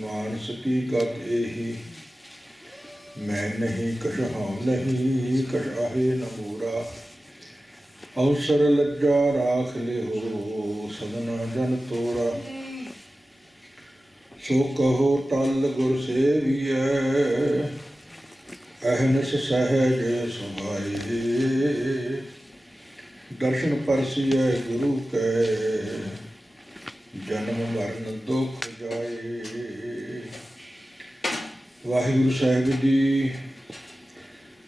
मानस की गत एही, मैं नहीं कछहां नहीं, कछ आहे न मोरा। अवसर लज्जा राख ले हो, सदना जन तोड़ा। सो कहो टल गुर सेवियै, अहनस सहज सुभाए। दर्शन परसियै गुरु कै, जन्म मरण दुख जाए। वाहिगुरु साहिब जी।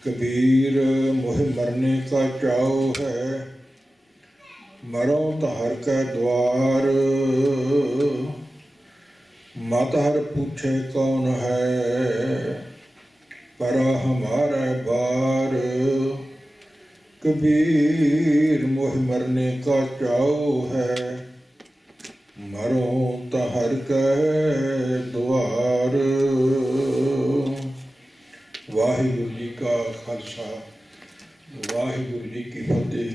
कबीर मोह मरने का चाओ है, मरो तो हर का द्वार। मत हर पूछे कौन है, परा हमारा बार। कबीर मोह मरने का चाओ है, मरो तो हर का द्वार। वाहिगुरु जी का खालसा, वाहिगुरु जी की फतेह।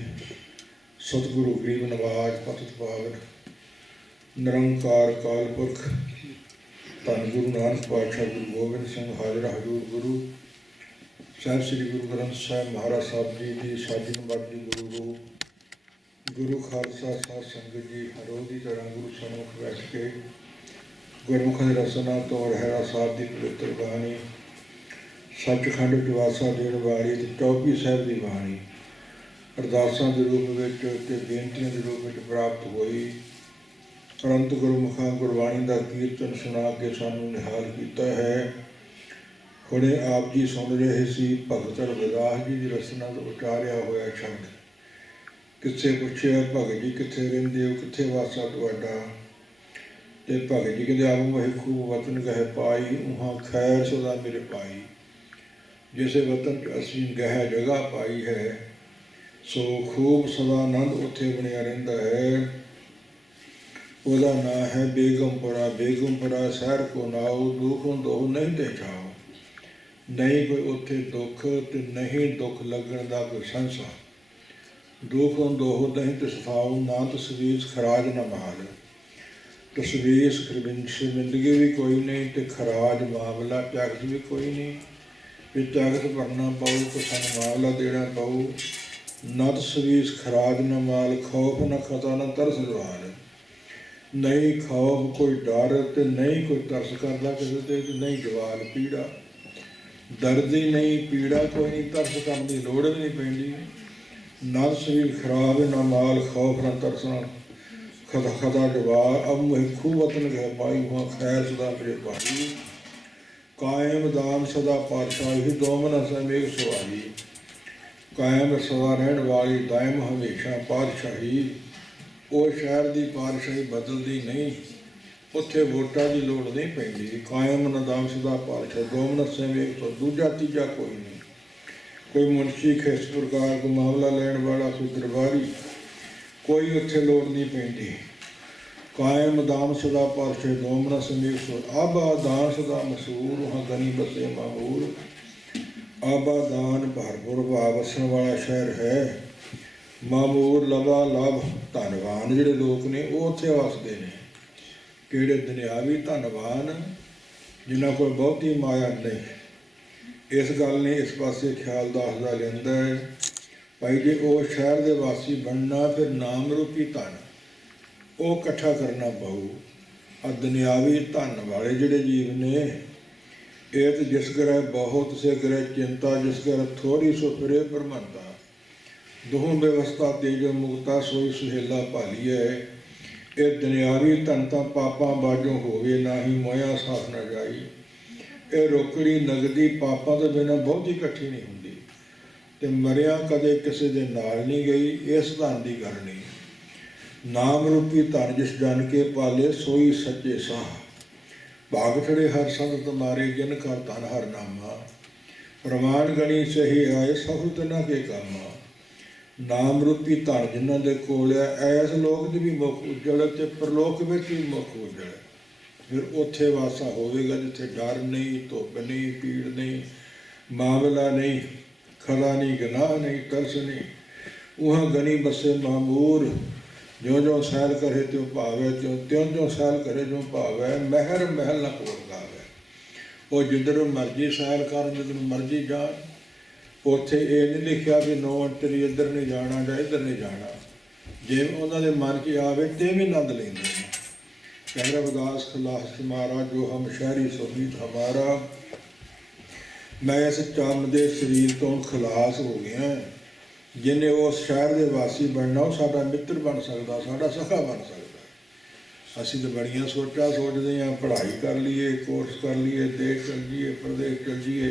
सतगुरु गरीब नवाज पतित पावन निरंकार काल पुरख धन गुरु नानक पातशाह गुरु गोबिंद सिंह हाजरा हजूर गुरु साहिब श्री गुरु ग्रंथ साहिब महाराज साहब जी की साजी नबाजी गुरु रूप गुरु खालसा साध संगत जी हरोधी तरह गुरु सन्मुख बैठ के गुरमुख रसना तो रहरा साहब की पवित्र बाणी सचखंड जवासा देण वाली ते चौकी साहिब की बाणी अरदासां के रूप में ते बेनतियां के रूप में प्राप्त हुई। परंतु गुरमुखां गुरबाणी का कीर्तन सुना के सानू निहाल किया है। हुणे आप जी सुन रहे सी भगत रविदास जी की रचना तो उचारिया होया शब्द। किसे पुछया भगत जी किथे रहिंदे हो, किथे वासा तुहाडा? ते भगत जी कहते आप वही खूब वतन गह पाई, उहाँ खैर सदा मेरे पाई। जिसे वतन असी गह जगह पाई है, सो खूब सदा आनंद उत्थे बनिया रहिंदा है। ਉਹਦਾ ਨਾਂ है बेगमपुरा। बेगमपुरा शहर को नाओ, दुखों दोह नहीं दे जाओ। नहीं कोई उत्थे दुख ते नहीं दुख लगन का कोई संसा। दुखों दोह नहीं तसफाओ, ना तस्वीर खराज न माल। तस्वीर शर्मिंदगी भी कोई नहीं ते खराज मामला टैक्स भी कोई नहीं। भी टैक्स भरना पाऊ तो सानू मामला देना पाऊ। न तस्वीर खराज न माल, खौफ न खता न तरस जवाल। नहीं खौफ कोई डर ते नहीं कोई तरस करता किसी ते, नहीं जवाल पीड़ा। दर्द ही नहीं, पीड़ा कोई नहीं, तरस करने की लोड़ भी नहीं पैंदी। न शरीर खराब न माल, खौफ न तरसना खता खता जवाल। अब मुझे खूब वतन गह पाई, वहाँ खैर सदा मेरे पाई। कायम दाम सदा पातशाही, दोमन समेघ सुहाई। कायम सदा रहने वाली, दायम हमेशा पातशाही। वो शहर की पातशाही बदलती नहीं, उत्थे वोटां की लोड़ नहीं पैंदी। कायम नदाम सदा पातशाही, दोमन समेघ तो दूजा तीजा कोई नहीं। कोई मुंशी किस प्रकार को मामला लैण वाला, कोई दरबारी, कोई उत्थे लोड़ नहीं पैंदी। कायम दाम सदा पातशाही, दोमन समेघ सो। आबा दान सदा मशहूर, वहाँ गनी बसे मामूर। आबा दान भरपुर भाव वसन वाला शहर है। मामूर लबा लाभ, धनवान जिहड़े लोग ने वो उत्थे वसदे ने। किहड़े दुनियावी धनवान जिन्हां कोल बहुती माया नहीं। इस गल ने इस पासे ख्याल दसदा लैंदा है भाई जे वो शहर दे वासी बनना, फिर नाम रूपी धन वो इकट्ठा करना पऊ। आ दुनियावी धन वाले जिहड़े जीव ने, ये तो जिस ग्रह बहुत से ग्रह चिंता, जिस ग्रह थोड़ी सो फिरे भरमंता। दोहों व्यवस्था तेजो मुक्ता, सोई सुहेला भाली है। ये दुनियावी धन तो पापां बाजों होवे, ना ही मोया साथ न जाई। ये रोकड़ी नगदी पापां तो बिना बहुती इकट्ठी नहीं हुंदी, ते मरिया कदे किसी दे नाल नहीं गई। इस धन की गल नहीं। नाम रूपी धन जिस जन के पाले, सोई सच्चे साह। भाग ठड़े हर संत तुम्हारे, जिन का धन हर नामा। प्रमाण गणी सही आए, सफल तना के कामा। नाम रूपी धन जिन्हों के कोल है, इस लोक च भी मुख उजल ते परलोक में भी मुख उजल। फिर उत्थे वासा होवेगा जिथे डर नहीं, धुप नहीं, पीड़ नहीं, मामला नहीं, खला नहीं, गनाह नहीं, तरस नहीं। वहाँ गनी बसे मामूर। ज्यों ज्यों सैल करे त्यों भावे, त्यों त्यों सैल करे ज्यों भावे, महर महल न कोल गावे। वो जिधर मर्जी सैर कर, जिधर मर्जी जान, उत्थे ये नहीं लिखा भी नो एंट्री, इधर नहीं जाना या इधर नहीं जाना। जिवें उन्होंने मन च आवे तिवें आनंद लेंदे ने। कह रविदास खलास तुम्हारा, जो हम शहरी सुमीत हमारा। मैं इस चंद के शरीर तो खलास हो गया। जिन्हें उस शहर के वासी बनना, वो साडा मित्र बन सकता, साडा सखा बन सकता। असीं तो बड़ियां सोचा सोचते हैं, पढ़ाई कर लीए, कोर्स कर लीए, देश चल जाइए, प्रदेश चल जाइए,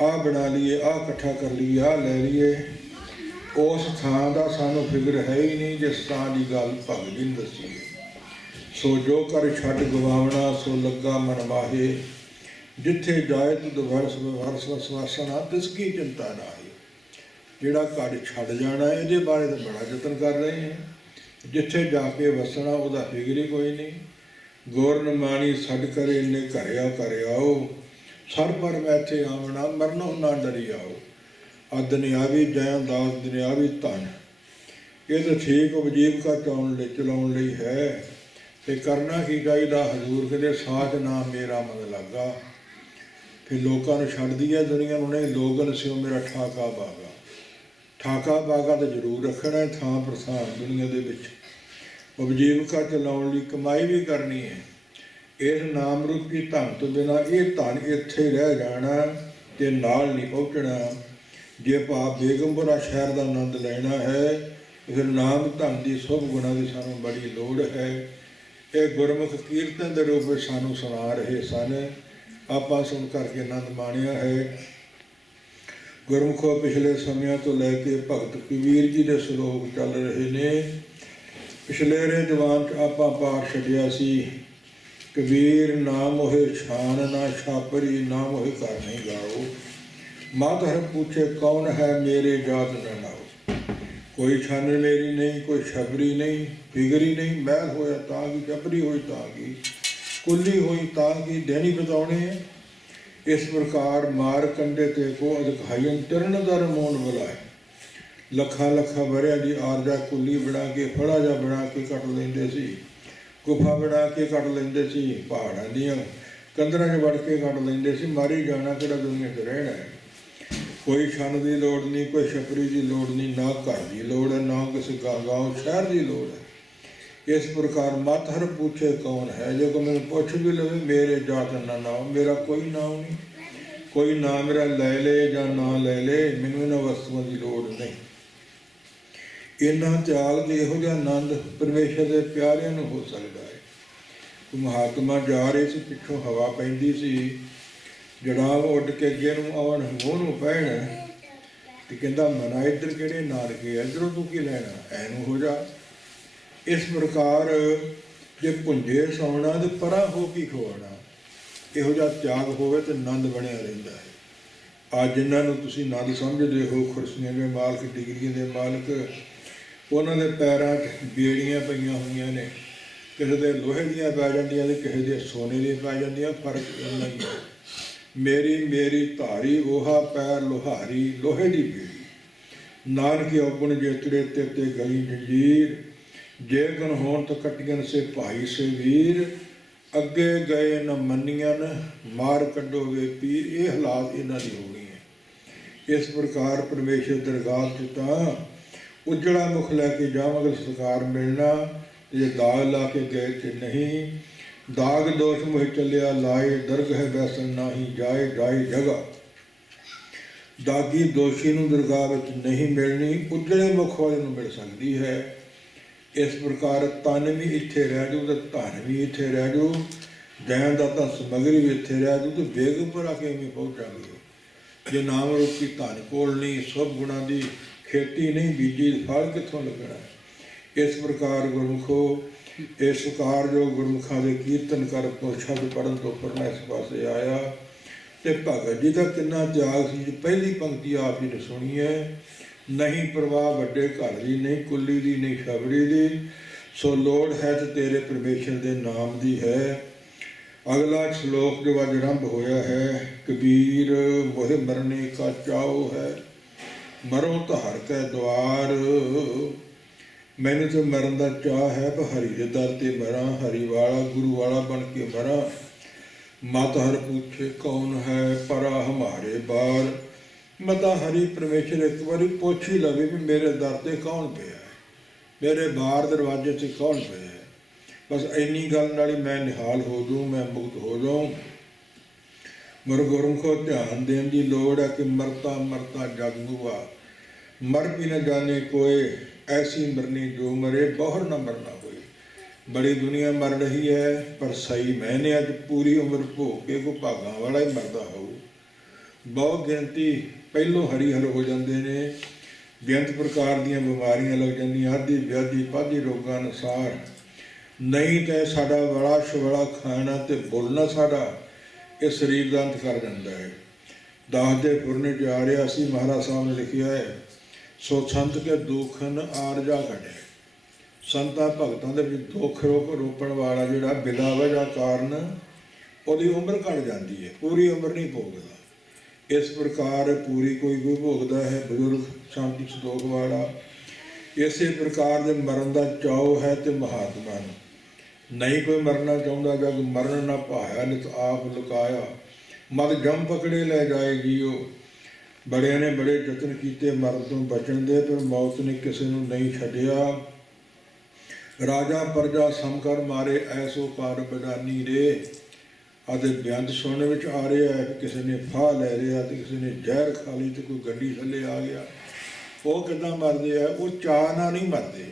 आ बना लीए, आ इकट्ठा कर लीए, आ लै लीए। उस थां का सानू फिक्र है ही नहीं जिस थां की गल भगत जी ने दसी है। सो जो कर छड्ड गवावना, सो लगा मन माहे, जिथे जाए तुद वर्ष वर्ष वसवासना, तिसकी चिंता ना है। जिहड़ा घर छड्ड जाना, ये बारे तो बड़ा यतन कर रहे हैं। जिथे जाके वसना, उसका फिक्र ही कोई नहीं। गोर नमानी छड्ड करे इन्ने घरिया कर आओ, सर पर मैथे आवना, मरनों ना डरी आओ। आ दुनियावी जैन दास, दुनियावी धन, ये तो ठीक उपजीविका चलाउण लई है। ते करना की चाहिए? हजूर कहते साथ ना मेरा मन लगा। फिर लोगों ने छड्ड दिया दुनिया नूं, नहीं लोगन स्यो मेरा ठाका बागा। ठाका बागा तो जरूर रखना है, थां पर थां दुनिया दे विच उपजीविका चलाउण लई कमाई भी करनी है। इस नाम रूपी धन तो बिना ये धन इत्थे रह जाना ते नाल नहीं पहुँचना। जे भाव बेगमपुरा शहर का आनंद लेना है, फिर नाम धन की शुभ गुणा की सानू बड़ी लोड़ है। ये गुरमुख कीर्तन के रूप में सानू सुना रहे सन, आपां सुन करके आनंद माणिया है। गुरमुखों पिछले समय तो लैके भगत कबीर जी के श्लोक चल रहे ने। पिछलेरे जवान च आपां पाठ छड्डिया सी, कबीर ना मोहे छान ना छापरी, ना मोहे घर नहीं गाओ। मात हर पूछे कौन है मेरे जात न नाओ। कोई छान मेरी नहीं, कोई छबरी नहीं, फिगरी नहीं, मैल होया तां की, छबरी हुई तां की, कुल्ली हुई तां की, देनी बताने। इस प्रकार मार कंडे ते को अधखायन तिरन दर मोन बुलाए। लखा लखा वरिया की आरजा कुल्ली बना के, फड़ा जा बना के कट लेंदे सी, गुफा बना के कट लेंदे सी, पहाड़ां दियां कंदरां च वड़ के कट लेंदे सी। मारी जाना किहड़ा दुनिया च रहना है। कोई छन की लोड़ नहीं, कोई छपरी की लोड़ नहीं, ना घर की लोड़ है, ना किसी गाँव शहर की लोड़ है। इस प्रकार मत हर पूछे कौन है। जो कोई मैंने पूछ भी लवे मेरे जात ना नाम, मेरा कोई नाम नहीं। कोई नाम मेरा ले ले या ना ले ले, मैनू इन्हां वस्तुओं की लोड़ नहीं। इन्हां त्याग के इहो जिहा आनंद परमेश्वर के प्यारिਆਂ ਨੂੰ हो सकता है। महात्मा जा रहे सी, पिछों हवा पैंदी सी, जड़ाव उड़ के अगे नूं आउण, मूँह नूं पैण ते कहंदा मना इधर किहड़े नारके, इधरों तूं की लैणा, ऐनूं हो जा। इस प्रकार जे भुंजे सौना तो परा हो की खोना, इहो जिहा त्याग होवे तो आनंद बनिया रहिंदा है। अज जिन्होंने तुसीं आनंद समझदे हो, खुर्सियां के मालक, डिग्रियां के मालक, उन्हां दे पैरां 'च बेड़ियां पईयां होईयां ने। किसी दे लोहे दियां पै जांदियां ते किसी दे सोने दियां पै जांदियां, फर्क इन्ना ही है। मेरी मेरी धारी ओहा पैर लोहारी, लोहे दी बेड़ी। नानक औगुण जेतरे तेते गली जंजीर, जे गुण होण तो कटियन से भाई से वीर। अगे गए न मनियन, मार कड्डो वे पीर। ये हालात इन्हां दी होनी है। इस प्रकार परमेश्वर दरगाह च तां उजड़ा मुख लैके जावांगे, सरकार मिलना। ये दाग ला के गए थे नहीं, दाग दोष मुह चलिया लाए, दरगह बैसन नाही जाए, जाए जगह। दागी दोषी नूं दरगाह विच नहीं मिलनी, उजड़े मुख वाले नूं मिल सकती है। इस प्रकार तन भी इत्थे रह जाऊ तो धन भी इत्थे रह जाऊ, जैन का तो समगरी भी इत्थे रह जाऊ, तो बेगमपुरा किवें पहुँचांगे जे नाम रूपी धन कोल नहीं, शुभ गुणा की खेती नहीं बीजी, फल कित्थों लगना। इस प्रकार गुरमुखो, इस प्रकार जो गुरमुखा के कीर्तन कर तो शब्द पढ़न तो पढ़ना इस पासे आया। तो भगत जी का कितना त्याग सी। पहली पंक्ति आप जी ने सुनी है, नहीं परवाह वड्डे घर की, नहीं कुल्ली की, नहीं छबड़ी की, सो लोड़ है तो तेरे परमेश्वर के नाम की है। अगला श्लोक जो अज आरंभ होया है, कबीर मोहे मरने का चाओ है, मरो तो हर कै द्वार। मैनू तो मरण का चाह है पर हरि के दर ते मरा, हरि वाला गुरु वाला बन के मरा। मत हर पूछे कौन है परा हमारे बार। मता हरि परमेश्वर एक बारी पुछ ही लवे भी मेरे दर ते कौन पिया है, मेरे बार दरवाजे से कौन पिया है। बस इन्नी गल नाल मैं निहाल हो जाऊँ, मैं मुक्त हो जाऊँ। मर गुरमुखो ध्यान देने की लोड़ है कि मरता मरता जग हुआ, मर भी न जाने कोई, ऐसी मरनी जो मरे बहुर न मरना कोई। बड़ी दुनिया मर रही है पर सही मैंने अज पूरी उम्र भोग के को भागा वाला ही मरदा हो। बहुत गिनती पहलों हरिहर हो जाते ने, बेअंत प्रकार दी बीमारियां लग जांदियां, आदि व्याधि पाधी रोगां अनुसार। नहीं तो साडा वाला शवाला खाना तो बोलना साडा इस शरीर का अंत कर जाता है। दास दे फुरने जा रहा सी, महाराज साहब ने लिखिया है, सो संत के दुखन आरजा घटे। संतां भगतां दे विच दुख रोपण वाला जिहड़ा बिला वजह कारण उहदी उम्र घट जाती है, पूरी उम्र नहीं भोगदा। इस प्रकार पूरी कोई भोगदा है बजुर्ग शांति संतोख वाला। इसे प्रकार दे मरण का चाओ है तो महात्मा नूं नहीं कोई मरना चाहुंदा। जग मरण ना भाया नित आप लुकाया, मत जम पकड़े ले जाए जियो। बड़िया ने बड़े यतन किए मरण तो बचन दे, पर मौत ने किसी नूं नहीं छड्डिया। राजा प्रजा समकर मारे ऐसो कार बदानी रे। आदि बेअंत सुनने विच आ रहा है कि किसी ने फाह लै लिया तो किसी ने जहर खा ली तो कोई गड्डी थले आ गया। वो किदां मरदे आ, वो चाह नाल नहीं मरदे,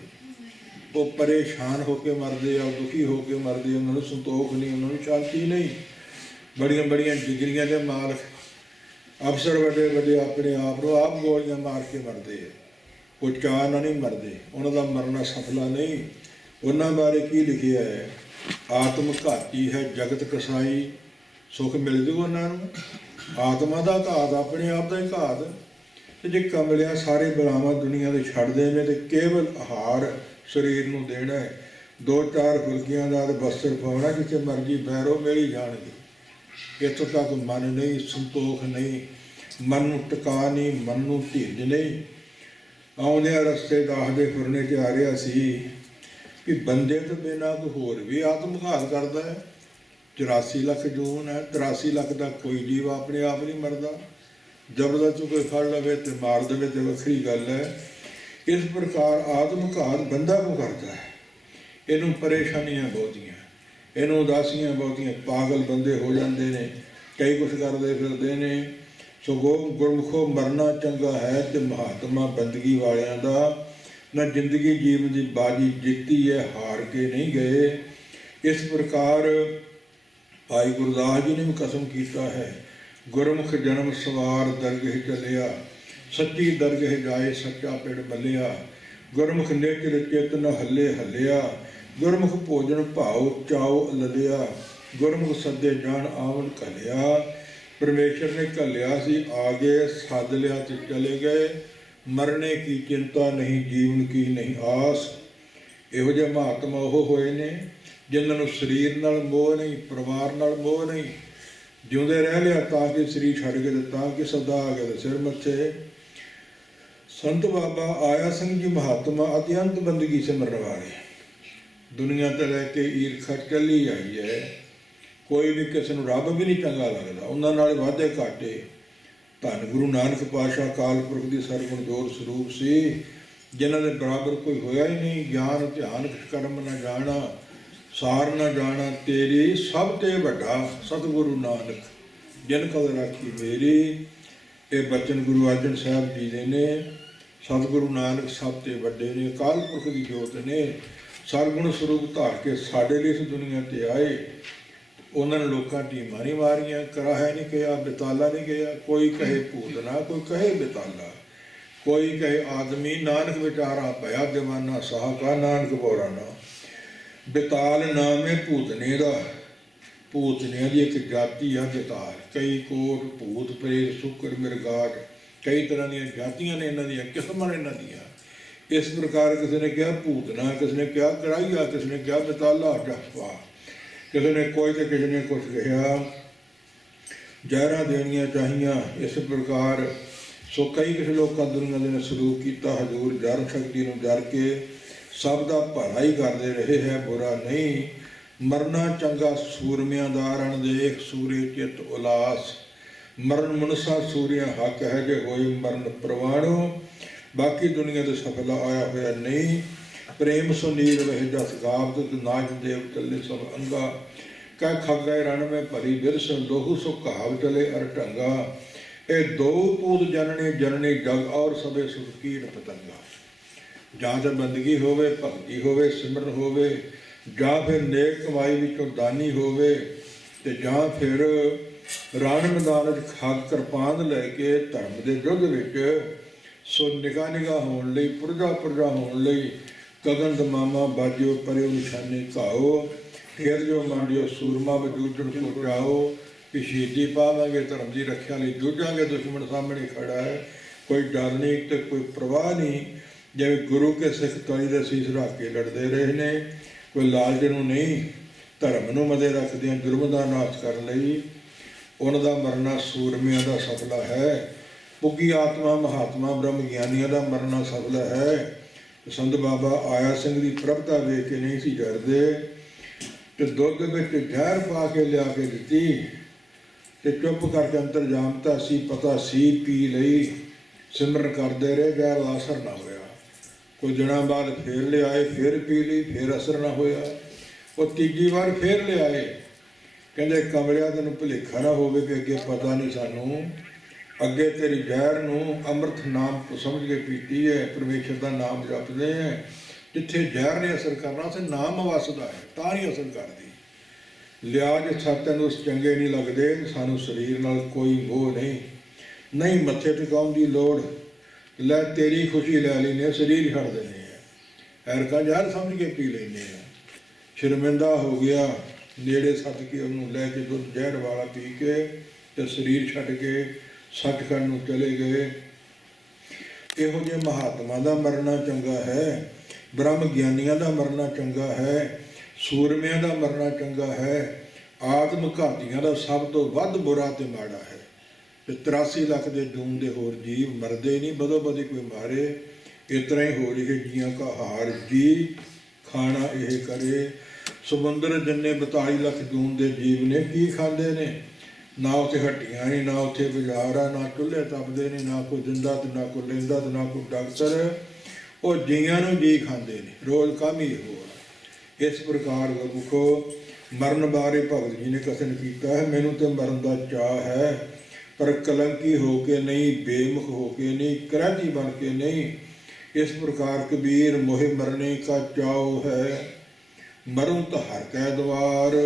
वो परेशान होकर मरदे आ, दुखी होकर मरदे। उन्होंने संतोख नहीं, उन्होंने शांति नहीं। बड़िया बड़िया डिग्रियां के मालक अफसर वड्डे वड्डे अपने आप को आप गोलियां मार के मरदे है, वो चाह ना नहीं मरदे। उन्होंने मरना सफला नहीं। उन्होंने बारे की लिखिया है, आत्म घाती है जगत कसाई, सुख मिल जू उन्होंने। आत्मा का घात, अपने आप का ही घात। तो जे कमलिया सारे बलावां दुनिया के छड्ड देने तो केवल आहार शरीर नूं देना है। दो चार फुलकियां का बस्तर पाउणा, जिथे मर्जी बैरो मिल ही जाणगे। इतों तक मन नहीं, संतोख नहीं, मन नूं टिका नहीं, मन नूं धीरज नहीं। आउंदे रस्ते दास दे फुरने च आ रहा सी कि बंदे तो बिना कोई होर भी आत्मघात करता है। 84 लाख जून है, 83 लाख का कोई जीव अपने आप नहीं मरदा। जबरदस्त कोई फड़ लवे तो मार दे तो वखरी गल है। इस प्रकार आत्मघात बंदा को करता है। इनू परेशानियां बहुतियां, इनू उदासियां बहुतियां, पागल बंदे हो जाते हैं, कई कुछ करते फिरते हैं। सगो गुरमुखो मरना चंगा है तो महात्मा बंदगी वालियां दा ना जिंदगी जीवन की बाजी जीती है, हार के नहीं गए। इस प्रकार भाई गुरदास जी ने भी कसम किया है, गुरमुख जन्म सवार दरगह चलिया, सच्ची दरगह जाए सच्चा पिंड मलिया। गुरमुख नेचर चित न हले हलिया, गुरमुख भोजन भाव चाओ ललिया। गुरमुख सदे जान आवन कलिया, परमेश्वर ने घलिया सी आ गए, सद लिया तो चले गए। मरने की चिंता नहीं, जीवन की नहीं आस। इहो जिहे महात्मा ਉਹ ਹੋਏ ਨੇ ਜਿਨ੍ਹਾਂ ਨੂੰ ਸਰੀਰ ਨਾਲ ਮੋਹ ਨਹੀਂ, ਪਰਿਵਾਰ ਨਾਲ ਮੋਹ ਨਹੀਂ। ਜਿਉਂਦੇ ਰਹਿ ਲਿਆ ਤਾਂ ਕਿ ਸਰੀਰ ਛੱਡ ਕੇ ਤਾਂ ਕਿ ਸਦਾ ਆ ਗਿਆ ਸਿਰ ਮੱਥੇ। संत बाबा आया सिंह जी महात्मा अत्यंत बंदगी सिमरन वाले, दुनिया तो लैके ईरखा चली आई है। कोई भी किसी को रब भी नहीं चंगा लगता, उन्होंने वाधे घाटे। धन गुरु नानक पातशाह काल पुरख की सरगुण जोर स्वरूप से, जिन्होंने बराबर कोई होया ही नहीं। ज्ञान ध्यान कर्म न जाना, सार न जाना तेरी, सब ते वड्डा सतगुरु नानक जिन कल राखी मेरी। ये बचन गुरु अर्जन साहब जी दे ने। सतगुरु नानक सब ते वड्डे ने, अकाल पुरख की जोत ने। सरगुण स्वरूप धार के साडे लिए इस दुनिया ते आए। उन्होंने लोगों टीमां नहीं मारियां, कराहा नहीं कहा, बेताला नहीं कहा। कोई कहे भूतना, कोई कहे बेताला, कोई कहे आदमी। नानक विचारा भया दीवाना, साहका नानक बोराना। बेताल नाम है भूतने का। भूतनिया की एक जाति है बेताल। कई कोट भूत प्रेत सुकर मिरगाट, कई तरह दी जातियां ने, इन्हों दी किस्मां ने इन्हों दी। इस प्रकार किसी ने कहा भूतना, किसी ने कहा कढ़ाईया, किसी ने कहा बेताला जफा, किसी ने कोई तो किसी ने कुछ कहा। जहरां देनियां चाहिए। इस प्रकार सो कई किसी लोगों दुनिया ने सलूक किया। हजूर जर शक्ति नूं जर के सब दा भला ही करते रहे है, बुरा नहीं। मरना चंगा सूरमियां दा, रण देख सूरे चित उलास। मरण मनुष्य सूरिया हक है, जे होए मरण प्रवाणो। बाकी दुनिया तो सफला आया होया नहीं। प्रेम सुनील वह जस गावत, नाच देव चले सब अंगा। कह खगै रण में भरी बिरस, लोहू सो घाव चले अर ढंगा। ए दो पूत जननी जननी जग, और सबे सुख कीट पतंगा। ਜਾਂ ਤਾਂ ਬੰਦਗੀ ਹੋਵੇ, ਭਗਤੀ ਹੋਵੇ, ਸਿਮਰਨ ਹੋਵੇ, ਜਾਂ ਫਿਰ ਨੇਕ ਕਮਾਈ ਵਿੱਚੋਂ ਦਾਨੀ ਹੋਵੇ, ਤੇ ਜਾਂ ਫਿਰ ਰਾਣ ਮੈਦਾਨ ਵਿੱਚ ਖੱਗ ਕਿਰਪਾਨ ਲੈ ਕੇ ਧਰਮ ਦੇ ਯੁੱਧ ਵਿੱਚ ਸੋ ਨਿਗਾਹ ਨਿਗਾਹ ਹੋਣ ਲਈ, ਪੁਰਜਾ ਪੁਰਜਾ ਹੋਣ ਲਈ ਗਗਨ ਦਮਾਮਾ ਬਾਜਿਓ ਪਰਿਓ ਨਿਸ਼ਾਨੇ ਘਾਓ। ਫਿਰ ਜੋ ਮੰਡਿਓ ਸੂਰਮਾ ਵਜੂਜਣ ਕੋ ਜਾਓ। ਕਿ ਸ਼ਹੀਦੀ ਪਾਵਾਂਗੇ, ਧਰਮ ਦੀ ਰੱਖਿਆ ਲਈ ਜੂਝਾਂਗੇ, ਦੁਸ਼ਮਣ ਸਾਹਮਣੇ ਖੜਾ ਹੈ, ਕੋਈ ਡਰ ਨਹੀਂ ਤੇ ਕੋਈ ਪ੍ਰਵਾਹ ਨਹੀਂ। ਜਿਵੇਂ ਗੁਰੂ ਕੇ ਸਿੱਖ ਤਲੀ ਦੇ ਸੀਸ ਰੱਖ ਕੇ ਲੜਦੇ ਰਹੇ ਨੇ, ਕੋਈ ਲਾਲਚ ਨੂੰ ਨਹੀਂ, ਧਰਮ ਨੂੰ ਮਦੇ ਰੱਖਦਿਆਂ ਜੁਰਮ ਦਾ ਨਾਸ਼ ਕਰਨ ਲਈ। ਉਹਨਾਂ ਦਾ ਮਰਨਾ ਸੂਰਮਿਆਂ ਦਾ ਸਫਲਾ ਹੈ। ਪੁੱਗੀ ਆਤਮਾ ਮਹਾਤਮਾ ਬ੍ਰਹਮ ਗਿਆਨੀਆਂ ਦਾ ਮਰਨਾ ਸਫਲਾ ਹੈ। ਸੰਤ ਬਾਬਾ ਆਇਆ ਸਿੰਘ ਦੀ ਪ੍ਰਭਤਾ ਵੇਖ ਕੇ ਨਹੀਂ ਸੀ ਡਰਦੇ, ਤੇ ਦੁੱਧ ਵਿੱਚ ਜ਼ਹਿਰ ਪਾ ਕੇ ਲਿਆ ਕੇ ਦਿੱਤੀ, ਤੇ ਚੁੱਪ ਕਰਕੇ ਅੰਤਰਜਾਮਤਾ ਸੀ, ਪਤਾ ਸੀ, ਪੀ ਲਈ, ਸਿਮਰਨ ਕਰਦੇ ਰਹੇ, ਜ਼ਹਿਰ ਦਾ ਅਸਰ ਨਾ ਹੋਇਆ। ਕੁਝ ਦਿਨਾਂ ਬਾਅਦ ਫੇਰ ਲਿਆਏ, ਫੇਰ ਪੀ ਲਈ, ਫੇਰ ਅਸਰ ਨਾ ਹੋਇਆ। ਉਹ ਤੀਜੀ ਵਾਰ ਫੇਰ ਲਿਆਏ, ਕਹਿੰਦੇ ਕਮਲਿਆ ਤੈਨੂੰ ਭੁਲੇਖਾ ਨਾ ਹੋਵੇ ਕਿ ਅੱਗੇ ਪਤਾ ਨਹੀਂ ਸਾਨੂੰ, ਅੱਗੇ ਤੇਰੀ ਜ਼ਹਿਰ ਨੂੰ ਅੰਮ੍ਰਿਤ ਨਾਮ ਸਮਝ ਕੇ ਪੀਤੀ ਹੈ, ਪਰਮੇਸ਼ਰ ਦਾ ਨਾਮ ਜਪਦੇ ਹੈ। ਜਿੱਥੇ ਜ਼ਹਿਰ ਨੇ ਅਸਰ ਕਰਨਾ ਉੱਥੇ ਨਾਮ ਵਸਦਾ ਹੈ, ਤਾਂ ਨਹੀਂ ਅਸਰ ਕਰਦੀ। ਲਿਆ ਜੇ ਸੱਤ ਤੈਨੂੰ ਚੰਗੇ ਨਹੀਂ ਲੱਗਦੇ, ਸਾਨੂੰ ਸਰੀਰ ਨਾਲ ਕੋਈ ਮੋਹ ਨਹੀਂ, ਨਹੀਂ ਮੱਥੇ ਟਿਕਾਉਣ ਦੀ ਲੋੜ, ਲੈ ਤੇਰੀ ਖੁਸ਼ੀ ਲੈ ਲੈਂਦੇ, ਸਰੀਰ ਛੱਡ ਦਿੰਦੇ ਆ, ਐਰਕਾ ਜ਼ਹਿਰ ਸਮਝ ਕੇ ਪੀ ਲੈਂਦੇ ਆ। ਸ਼ਰਮਿੰਦਾ ਹੋ ਗਿਆ, ਨੇੜੇ ਸੱਦ ਕੇ ਉਹਨੂੰ ਲੈ ਕੇ ਦੁੱਧ ਜ਼ਹਿਰ ਵਾਲਾ ਪੀ ਕੇ ਤੇ ਸਰੀਰ ਛੱਡ ਕੇ ਸੱਚਖੰਡ ਨੂੰ ਚਲੇ ਗਏ। ਇਹੋ ਜਿਹੇ ਮਹਾਤਮਾ ਦਾ ਮਰਨਾ ਚੰਗਾ ਹੈ, ਬ੍ਰਹਮ ਗਿਆਨੀਆਂ ਦਾ ਮਰਨਾ ਚੰਗਾ ਹੈ, ਸੂਰਮਿਆਂ ਦਾ ਮਰਨਾ ਚੰਗਾ ਹੈ। ਆਤਮ ਘਾਤੀਆਂ ਦਾ ਸਭ ਤੋਂ ਵੱਧ ਬੁਰਾ ਤੇ ਮਾੜਾ ਹੈ। ਤੇ 83 ਲੱਖ ਦੇ ਜੂਨ ਦੇ ਹੋਰ ਜੀਵ ਮਰਦੇ ਨਹੀਂ, ਬਦੋ ਬਦੀ ਕੋਈ ਮਾਰੇ। ਇਸ ਤਰ੍ਹਾਂ ਹੀ ਹੋ ਰਹੀ ਹੈ, ਜੀਆਂ ਕਾ ਹਾਰ ਜੀ ਖਾਣਾ ਇਹ ਕਰੇ। ਸਮੁੰਦਰ ਜਿੰਨੇ 42 ਲੱਖ ਜੂਨ ਦੇ ਜੀਵ ਨੇ, ਕੀ ਖਾਂਦੇ ਨੇ? ਨਾ ਉੱਥੇ ਹੱਟੀਆਂ ਨਹੀਂ, ਨਾ ਉੱਥੇ ਬਾਜ਼ਾਰ ਆ, ਨਾ ਚੁੱਲ੍ਹੇ ਤਪਦੇ ਨੇ, ਨਾ ਕੋਈ ਦਿੰਦਾ ਤੇ ਨਾ ਕੋਈ ਲੈਂਦਾ ਤੇ ਨਾ ਕੋਈ ਡਾਕਟਰ। ਉਹ ਜੀਆਂ ਨੂੰ ਜੀ ਖਾਂਦੇ ਨੇ, ਰੋਜ਼ ਕੰਮ ਹੀ ਹੋ। ਇਸ ਪ੍ਰਕਾਰ ਗੁਰਮੁਖੋ ਮਰਨ ਬਾਰੇ ਭਗਤ ਜੀ ਨੇ ਕਥਨ ਕੀਤਾ ਹੈ, ਮੈਨੂੰ ਤੇ ਮਰਨ ਦਾ ਚਾਅ ਹੈ, ਪਰ ਕਲੰਕੀ ਹੋ ਕੇ ਨਹੀਂ, ਬੇਮੁਖ ਹੋ ਕੇ ਨਹੀਂ, ਕਰਾਜੀ ਬਣ ਕੇ ਨਹੀਂ। ਇਸ ਪ੍ਰਕਾਰ ਕਬੀਰ ਮੋਹਿ ਮਰਨੇ ਕਾ ਚਾਉ ਹੈ, ਮਰੂੰ ਤਾਂ ਹਰ ਕੈ ਦਵਾਰ।